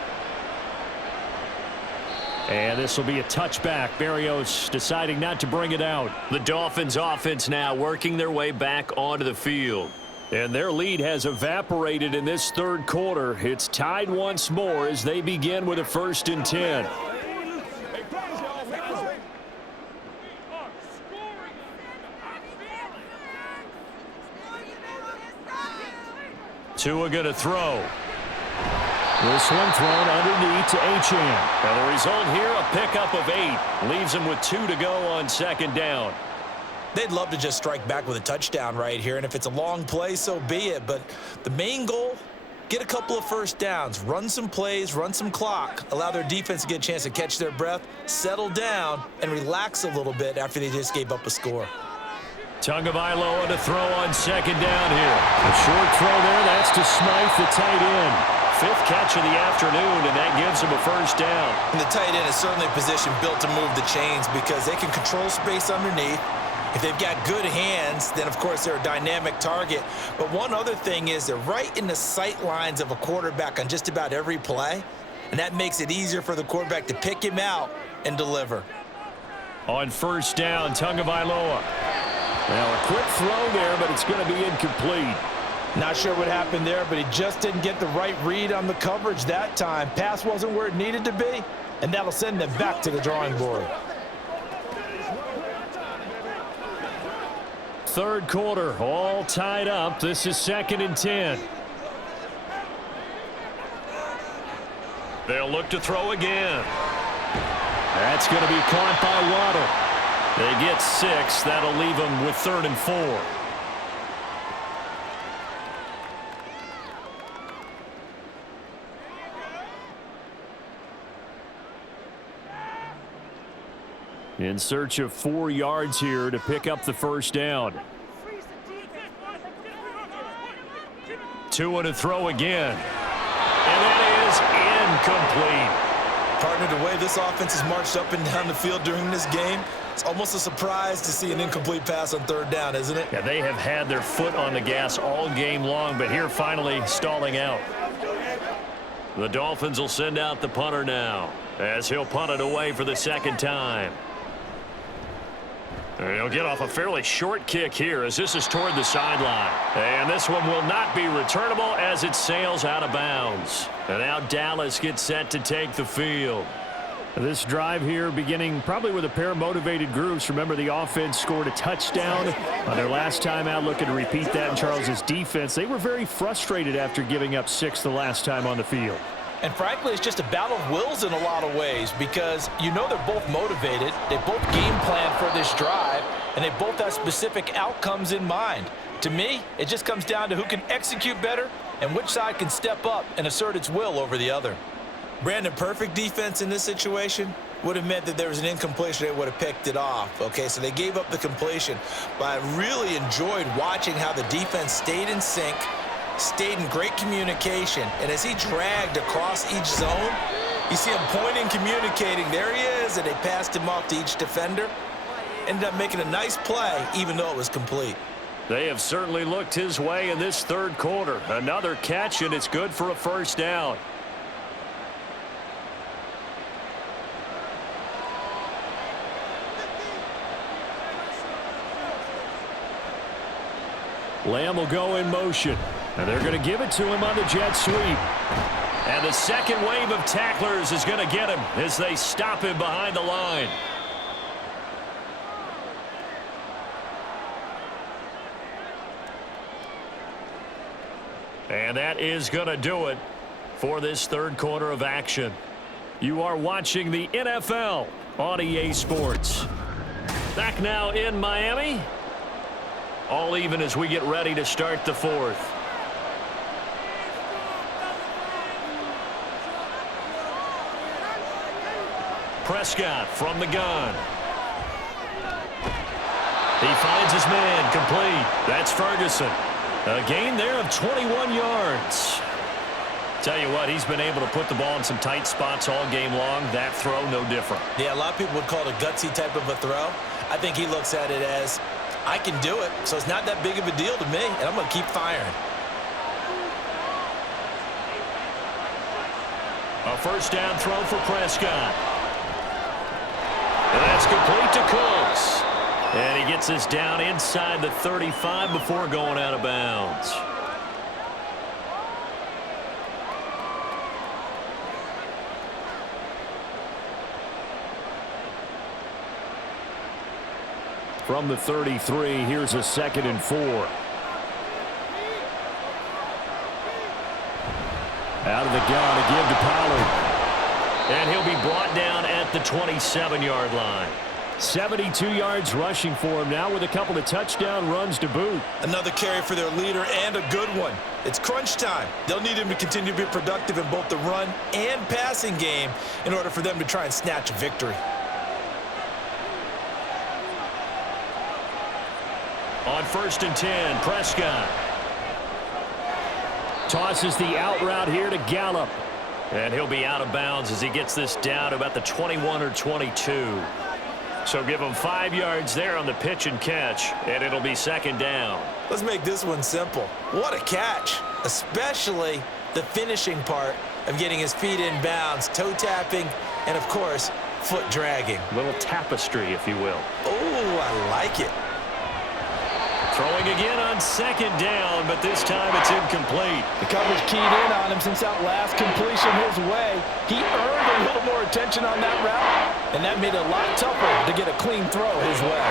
And this will be a touchback. Berrios deciding not to bring it out. The Dolphins offense now working their way back onto the field. And their lead has evaporated in this third quarter. It's tied once more as they begin with a 1st and 10. Tua going to throw. This one thrown underneath to Achane. And the result here, a pickup of 8. Leaves him with 2 to go on 2nd down. They'd love to just strike back with a touchdown right here, and if it's a long play, so be it. But the main goal, get a couple of 1st downs, run some plays, run some clock, allow their defense to get a chance to catch their breath, settle down, and relax a little bit after they just gave up a score. Tagovailoa to throw on 2nd down here. A short throw there, that's to Smythe, the tight end. 5th catch of the afternoon, and that gives him a 1st down. And the tight end is certainly a position built to move the chains because they can control space underneath. If they've got good hands, then, of course, they're a dynamic target. But one other thing is they're right in the sight lines of a quarterback on just about every play, and that makes it easier for the quarterback to pick him out and deliver. On 1st down, Tagovailoa. Well, a quick throw there, but it's going to be incomplete. Not sure what happened there, but he just didn't get the right read on the coverage that time. Pass wasn't where it needed to be, and that'll send them back to the drawing board. 3rd quarter, all tied up. This is 2nd and 10. They'll look to throw again. That's going to be caught by Waddle. They get 6. That'll leave them with 3rd and 4. In search of 4 yards here to pick up the 1st down. Tua to throw again. And that is incomplete. Partner, the way this offense has marched up and down the field during this game, it's almost a surprise to see an incomplete pass on 3rd down, isn't it? Yeah, they have had their foot on the gas all game long, but here finally stalling out. The Dolphins will send out the punter now as he'll punt it away for the 2nd time. And he'll get off a fairly short kick here as this is toward the sideline. And this one will not be returnable as it sails out of bounds. And now Dallas gets set to take the field. This drive here beginning probably with a pair of motivated groups. Remember, the offense scored a touchdown on their last time out. Looking to repeat that in Charles's defense. They were very frustrated after giving up 6 the last time on the field. And frankly, it's just a battle of wills in a lot of ways because you know they're both motivated. They both game plan for this drive, and they both have specific outcomes in mind. To me, it just comes down to who can execute better and which side can step up and assert its will over the other. Brandon, perfect defense in this situation would have meant that there was an incompletion. They would have picked it off. Okay, so they gave up the completion. But I really enjoyed watching how the defense stayed in sync, stayed in great communication, and as he dragged across each zone, you see him pointing, communicating. There he is, and they passed him off to each defender. Ended up making a nice play, even though it was complete. They have certainly looked his way in this 3rd quarter. Another catch, and it's good for a 1st down. Lamb will go in motion. And they're going to give it to him on the jet sweep. And the second wave of tacklers is going to get him as they stop him behind the line. And that is going to do it for this third quarter of action. You are watching the NFL on EA Sports. Back now in Miami. All even as we get ready to start the fourth. Prescott from the gun. He finds his man complete. That's Ferguson. A gain there of 21 yards. Tell you what, he's been able to put the ball in some tight spots all game long. That throw, no different. Yeah, a lot of people would call it a gutsy type of a throw. I think he looks at it as, I can do it, so it's not that big of a deal to me, and I'm going to keep firing. A first down throw for Prescott. And that's complete to Cooks. And he gets this down inside the 35 before going out of bounds. From the 33, here's a 2nd and 4. Out of the gun to give to Pollard. And he'll be brought down at the 27-yard line. 72 yards rushing for him now with a couple of touchdown runs to boot. Another carry for their leader and a good one. It's crunch time. They'll need him to continue to be productive in both the run and passing game in order for them to try and snatch a victory. On 1st and 10, Prescott. Tosses the out route here to Gallup. And he'll be out of bounds as he gets this down to about the 21 or 22. So give him 5 yards there on the pitch and catch, and it'll be 2nd down. Let's make this one simple. What a catch, especially the finishing part of getting his feet in bounds, toe tapping, and of course, foot dragging. Little tapestry, if you will. Oh, I like it. Throwing again on 2nd down, but this time it's incomplete. The coverage keyed in on him since that last completion his way. He earned a little more attention on that route, and that made it a lot tougher to get a clean throw his way.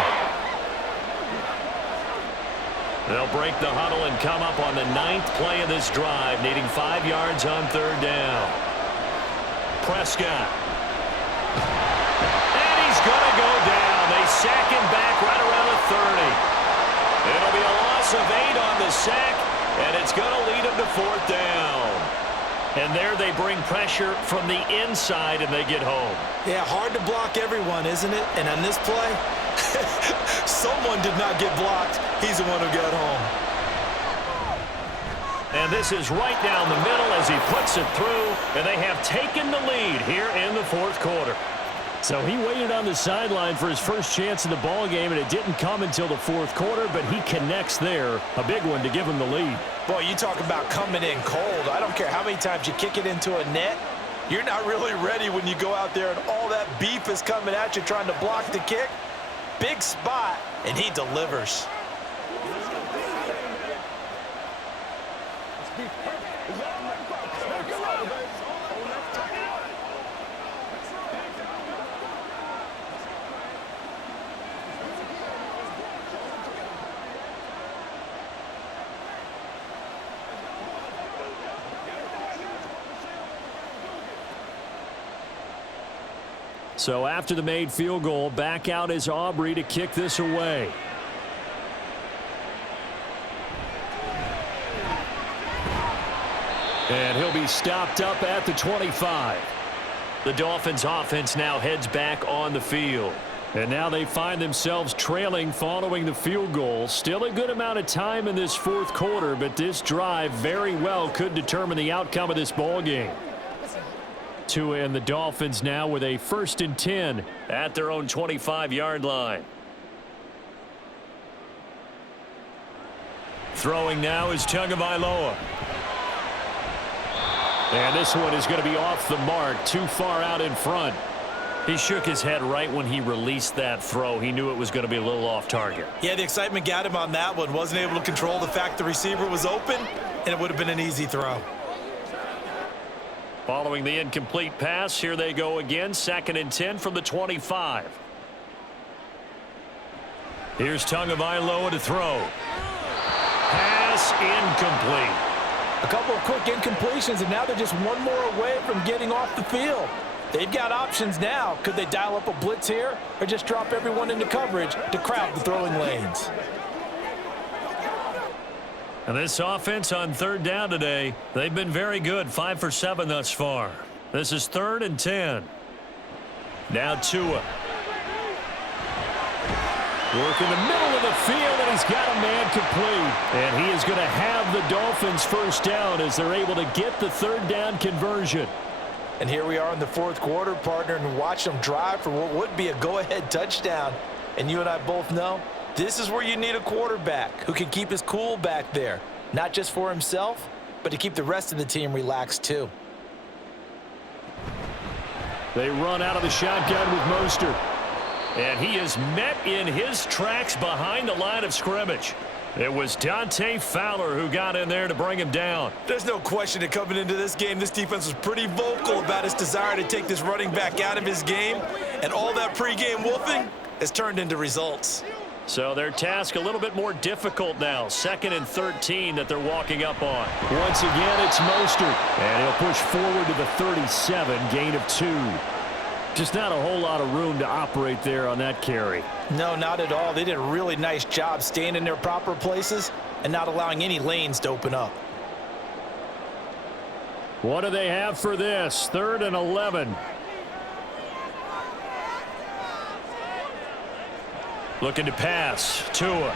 They'll break the huddle and come up on the 9th play of this drive, needing 5 yards on 3rd down. Prescott. And he's going to go down. They sack him back right around the 30. It'll be a loss of 8 on the sack, and it's going to lead him to 4th down. And there they bring pressure from the inside, and they get home. Yeah, hard to block everyone, isn't it? And on this play, someone did not get blocked. He's the one who got home. And this is right down the middle as he puts it through, and they have taken the lead here in the 4th quarter. So he waited on the sideline for his first chance in the ball game, and it didn't come until the 4th quarter, but he connects there. A big one to give him the lead. Boy, you talk about coming in cold. I don't care how many times you kick it into a net. You're not really ready when you go out there and all that beef is coming at you trying to block the kick. Big spot, and he delivers. So after the made field goal, back out is Aubrey to kick this away. And he'll be stopped up at the 25. The Dolphins offense now heads back on the field. And now they find themselves trailing following the field goal. Still a good amount of time in this 4th quarter, but this drive very well could determine the outcome of this ball game. Tua and the Dolphins now with a 1st and 10 at their own 25-yard line. Throwing now is Tagovailoa. And this one is going to be off the mark, too far out in front. He shook his head right when he released that throw. He knew it was going to be a little off target. Yeah, the excitement got him on that one. Wasn't able to control the fact the receiver was open, and it would have been an easy throw. Following the incomplete pass, here they go again. 2nd and 10 from the 25. Here's Tagovailoa to throw. Pass incomplete. A couple of quick incompletions, and now they're just one more away from getting off the field. They've got options now. Could they dial up a blitz here or just drop everyone into coverage to crowd the throwing lanes? And this offense on 3rd down today, they've been very good. 5 for 7 thus far. This is 3rd and 10. Now Tua. Work in the middle of the field, and he's got a man complete. And he is going to have the Dolphins first down as they're able to get the 3rd down conversion. And here we are in the 4th quarter, partner, and watch them drive for what would be a go-ahead touchdown. And you and I both know this is where you need a quarterback who can keep his cool back there, not just for himself, but to keep the rest of the team relaxed too. They run out of the shotgun with Mostert. And he is met in his tracks behind the line of scrimmage. It was Dante Fowler who got in there to bring him down. There's no question that coming into this game, this defense was pretty vocal about its desire to take this running back out of his game. And all that pregame wolfing has turned into results. So their task a little bit more difficult now. 2nd and 13 that they're walking up on. Once again, it's Mostert. And he'll push forward to the 37, gain of 2. Just not a whole lot of room to operate there on that carry. No, not at all. They did a really nice job staying in their proper places and not allowing any lanes to open up. What do they have for this? 3rd and 11. Looking to pass. Tua.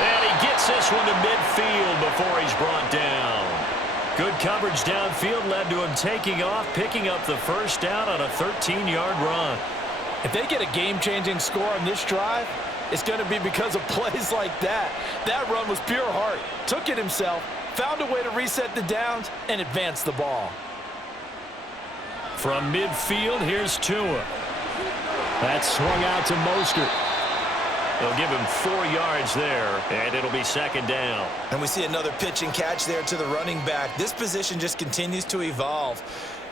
And he gets this one to midfield before he's brought down. Good coverage downfield led to him taking off, picking up the first down on a 13-yard run. If they get a game-changing score on this drive, it's going to be because of plays like that. That run was pure heart. Took it himself, found a way to reset the downs, and advance the ball. From midfield, here's Tua. That swung out to Mostert. They'll give him 4 yards there, and it'll be 2nd down. And we see another pitch and catch there to the running back. This position just continues to evolve.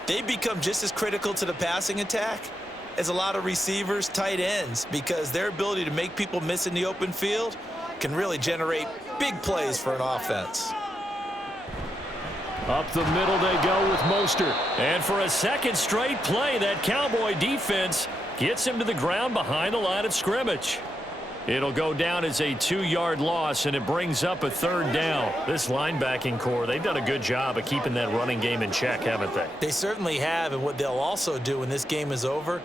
They become just as critical to the passing attack as a lot of receivers, tight ends, because their ability to make people miss in the open field can really generate big plays for an offense. Up the middle they go with Mostert. And for a 2nd straight play, that Cowboy defense gets him to the ground behind the line of scrimmage. It'll go down as a 2-yard loss, and it brings up a 3rd down. This linebacking core, they've done a good job of keeping that running game in check, haven't they? They certainly have, and what they'll also do when this game is over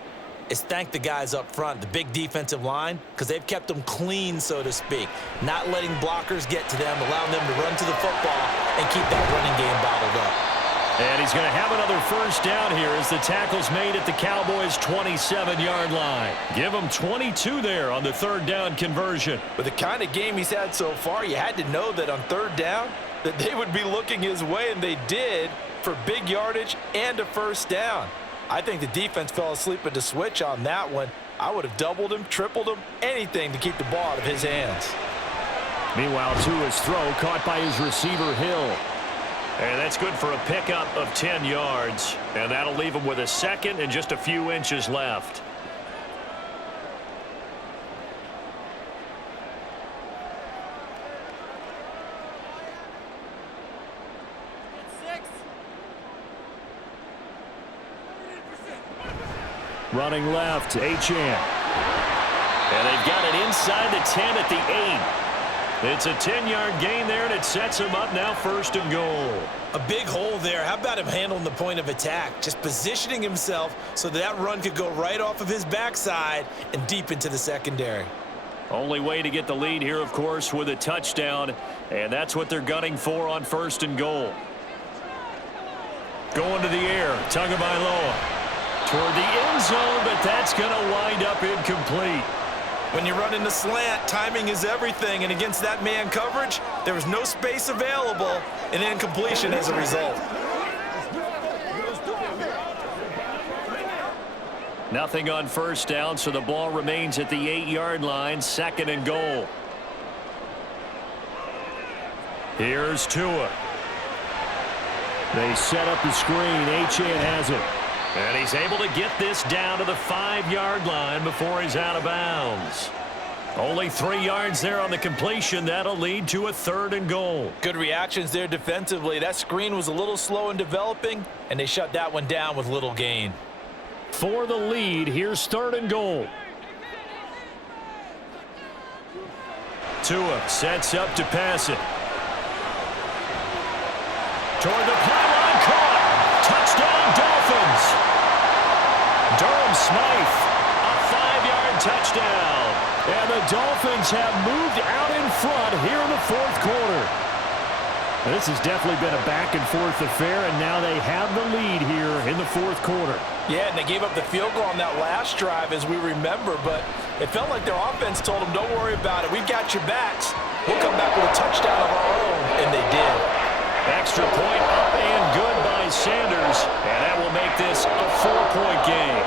is thank the guys up front, the big defensive line, because they've kept them clean, so to speak, not letting blockers get to them, allowing them to run to the football and keep that running game bottled up. And he's going to have another first down here as the tackle's made at the Cowboys' 27-yard line. Give him 22 there on the 3rd down conversion. With the kind of game he's had so far, you had to know that on 3rd down that they would be looking his way, and they did, for big yardage and a first down. I think the defense fell asleep at the switch on that one. I would have doubled him, tripled him, anything to keep the ball out of his hands. Meanwhile, Tua's throw caught by his receiver, Hill. And that's good for a pickup of 10 yards. And that'll leave him with a 2nd and just a few inches left. Running left, Achane. And they've got it inside the 10 at the 8. It's a 10-yard gain there, and it sets him up now 1st and goal. A big hole there. How about him handling the point of attack? Just positioning himself so that run could go right off of his backside and deep into the secondary. Only way to get the lead here, of course, with a touchdown, and that's what they're gunning for on 1st and goal. Going to the air, Tagovailoa toward the end zone, but that's going to wind up incomplete. When you run in the slant, timing is everything, and against that man coverage, there was no space available, and incompletion as a result. Nothing on first down, so the ball remains at the 8-yard line, 2nd and goal. Here's Tua. They set up the screen. Achane has it. And he's able to get this down to the 5-yard line before he's out of bounds. Only 3 yards there on the completion. That'll lead to a 3rd and goal. Good reactions there defensively. That screen was a little slow in developing, and they shut that one down with little gain. For the lead, here's 3rd and goal. Tua sets up to pass it. Toward the pylon, caught. Touchdown, Dolphins. Durham Smythe, a 5-yard touchdown. And the Dolphins have moved out in front here in the 4th quarter. This has definitely been a back-and-forth affair, and now they have the lead here in the 4th quarter. Yeah, and they gave up the field goal on that last drive, as we remember, but it felt like their offense told them, don't worry about it. We've got your backs. We'll come back with a touchdown of our own, and they did. Extra point up and good by Sanders, and that will make this a 4-point game.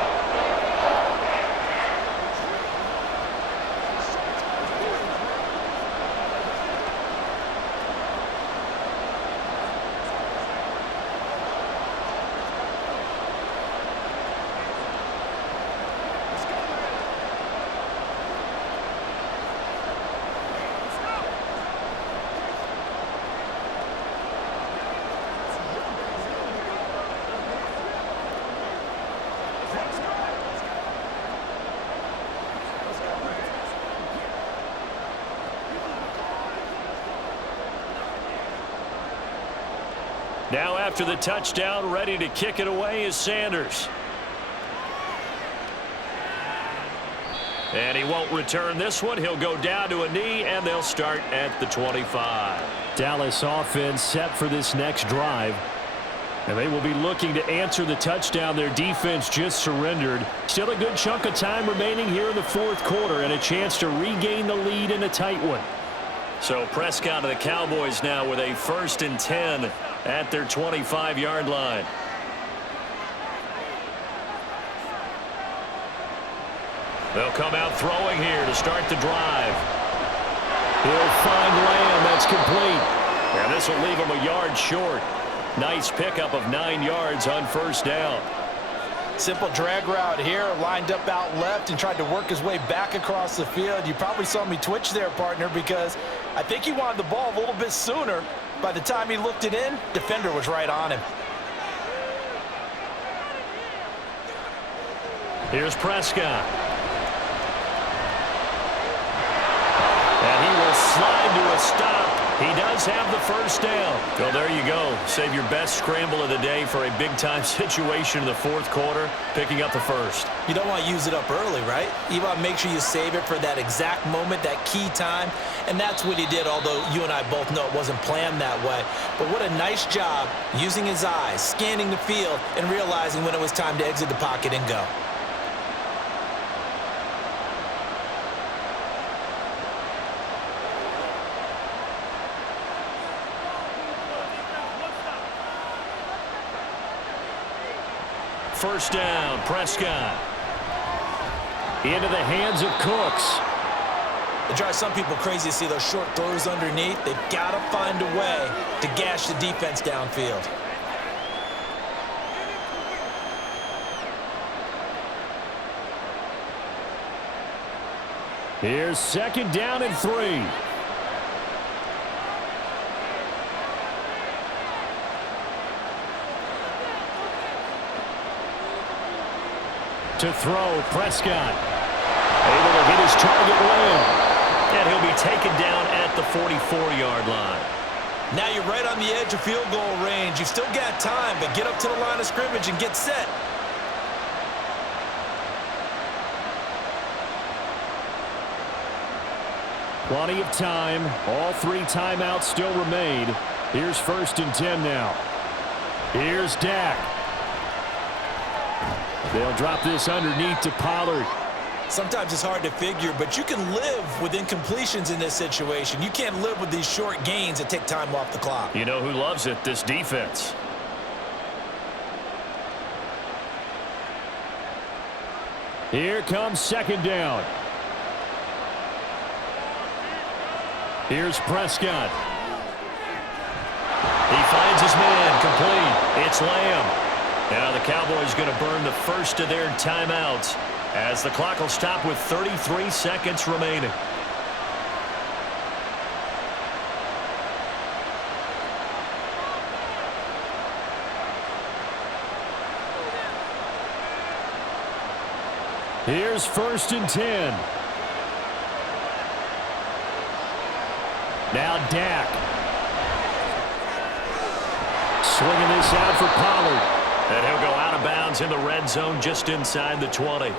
Now after the touchdown, ready to kick it away is Sanders. And he won't return this one. He'll go down to a knee, and they'll start at the 25. Dallas offense set for this next drive. And they will be looking to answer the touchdown their defense just surrendered. Still a good chunk of time remaining here in the 4th quarter, and a chance to regain the lead in a tight one. So Prescott of the Cowboys now with a 1st and 10 at their 25-yard line. They'll come out throwing here to start the drive. He'll find Lamb. That's complete. And this will leave him a yard short. Nice pickup of 9 yards on first down. Simple drag route here, lined up out left and tried to work his way back across the field. You probably saw me twitch there, partner, because I think he wanted the ball a little bit sooner. By the time he looked it in, defender was right on him. Here's Prescott. And he will slide to a stop. He does have the first down. Well, there you go. Save your best scramble of the day for a big-time situation in the 4th quarter, picking up the first. You don't want to use it up early, right? You want to make sure you save it for that exact moment, that key time, and that's what he did, although you and I both know it wasn't planned that way. But what a nice job using his eyes, scanning the field, and realizing when it was time to exit the pocket and go. First down, Prescott. Into the hands of Cooks. It drives some people crazy to see those short throws underneath. They've got to find a way to gash the defense downfield. Here's 2nd down and 3. To throw, Prescott. Able to hit his target well. And he'll be taken down at the 44-yard line. Now you're right on the edge of field goal range. You've still got time, but get up to the line of scrimmage and get set. Plenty of time. All 3 timeouts still remain. Here's 1st and 10 now. Here's Dak. They'll drop this underneath to Pollard. Sometimes it's hard to figure, but you can live with incompletions in this situation. You can't live with these short gains that take time off the clock. You know who loves it? This defense. Here comes second down. Here's Prescott. He finds his man, complete. It's Lamb. Now the Cowboys going to burn the first of their timeouts as the clock will stop with 33 seconds remaining. Here's 1st and 10. Now Dak. Swinging this out for Pollard. And he'll go out of bounds in the red zone just inside the 20.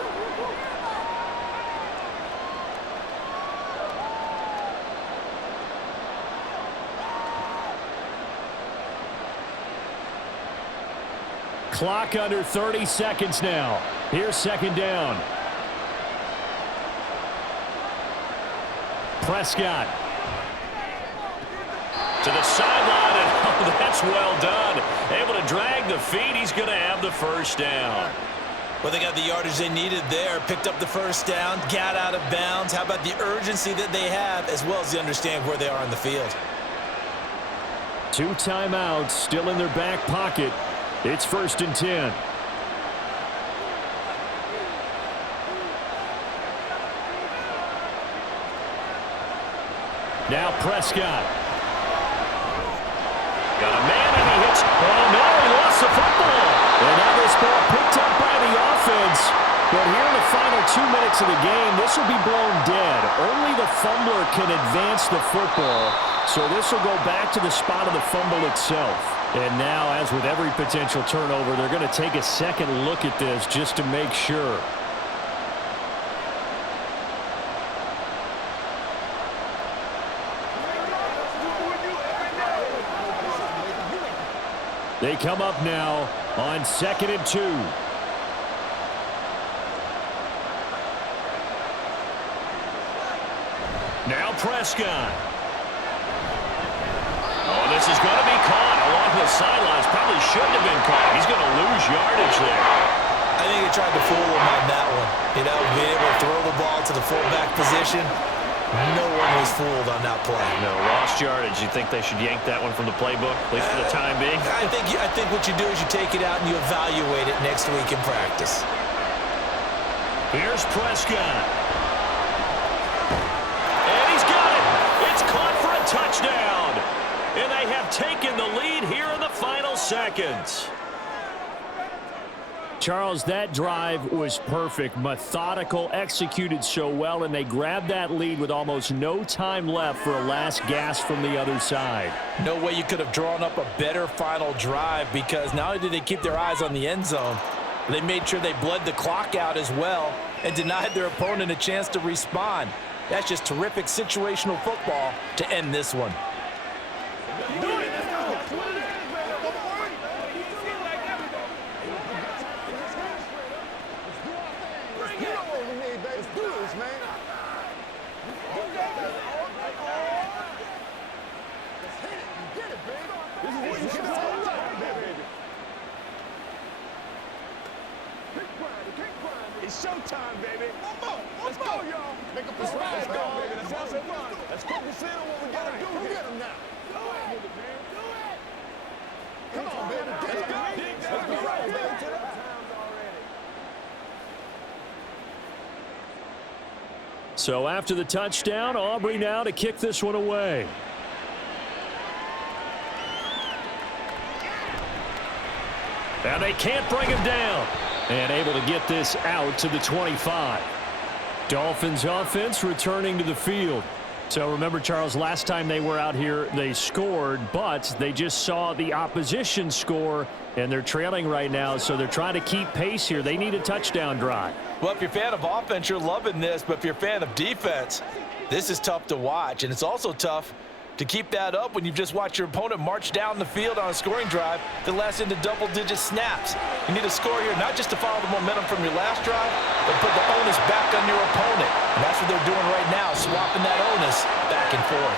Clock under 30 seconds now. Here's second down. Prescott. To the sideline, and oh, that's well done. Able to drag the feet. He's going to have the first down. Well, they got the yardage they needed there. Picked up the first down, got out of bounds. How about the urgency that they have, as well as the understand where they are on the field? 2 timeouts still in their back pocket. It's 1st and 10. Now Prescott. Got a man and he hits. Oh no, he lost the football. And now this ball picked up by the offense. But here in the final 2 minutes of the game, this will be blown dead. Only the fumbler can advance the football. So this will go back to the spot of the fumble itself. And now, as with every potential turnover, they're going to take a second look at this just to make sure. They come up now on 2nd and 2. Now Prescott. Oh, this is going to be caught along the sidelines. Probably shouldn't have been caught. He's going to lose yardage there. I think they tried to fool him on that one. You know, being able to throw the ball to the fullback position. No one was fooled on that play. No, lost yardage. You think they should yank that one from the playbook, at least for the time being? I think what you do is you take it out and you evaluate it next week in practice. Here's Prescott. And he's got it. It's caught for a touchdown. And they have taken the lead here in the final seconds. Charles, that drive was perfect, methodical, executed so well, and they grabbed that lead with almost no time left for a last gasp from the other side. No way you could have drawn up a better final drive, because not only did they keep their eyes on the end zone, they made sure they bled the clock out as well and denied their opponent a chance to respond. That's just terrific situational football to end this one. It's showtime, baby. Let's go, y'all. Make up this ride, y'all. Let's have some fun. Let's focus in on what we gotta do. Go get him now. Do it, man. Do it. Come on, baby. Let's go. Let's go right there. So after the touchdown, Aubrey now to kick this one away. And they can't bring him down. And able to get this out to the 25. Dolphins offense returning to the field. So remember, Charles, last time they were out here, they scored, but they just saw the opposition score, and they're trailing right now, so they're trying to keep pace here. They need a touchdown drive. Well, if you're a fan of offense, you're loving this, but if you're a fan of defense, this is tough to watch, and it's also tough to keep that up when you've just watched your opponent march down the field on a scoring drive that lasts into double-digit snaps. You need a score here, not just to follow the momentum from your last drive, but put the onus back on your opponent. And that's what they're doing right now, swapping that onus back and forth.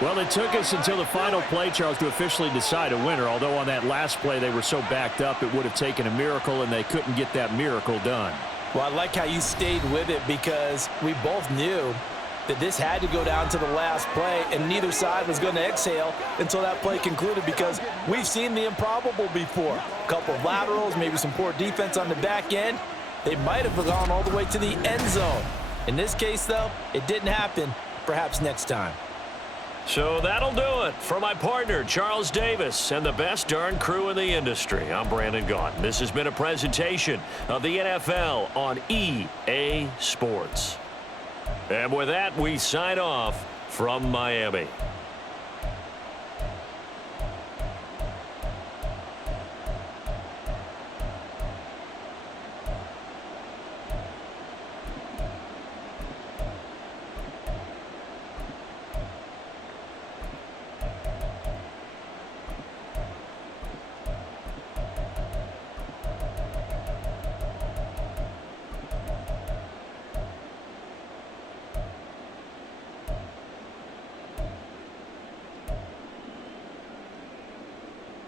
Well, it took us until the final play, Charles, to officially decide a winner, although on that last play they were so backed up it would have taken a miracle, and they couldn't get that miracle done. Well, I like how you stayed with it because we both knew that this had to go down to the last play, and neither side was going to exhale until that play concluded because we've seen the improbable before. A couple of laterals, maybe some poor defense on the back end. They might have gone all the way to the end zone. In this case, though, it didn't happen. Perhaps next time. So that'll do it for my partner, Charles Davis, and the best darn crew in the industry. I'm Brandon Gaudin. This has been a presentation of the NFL on EA Sports. And with that, we sign off from Miami.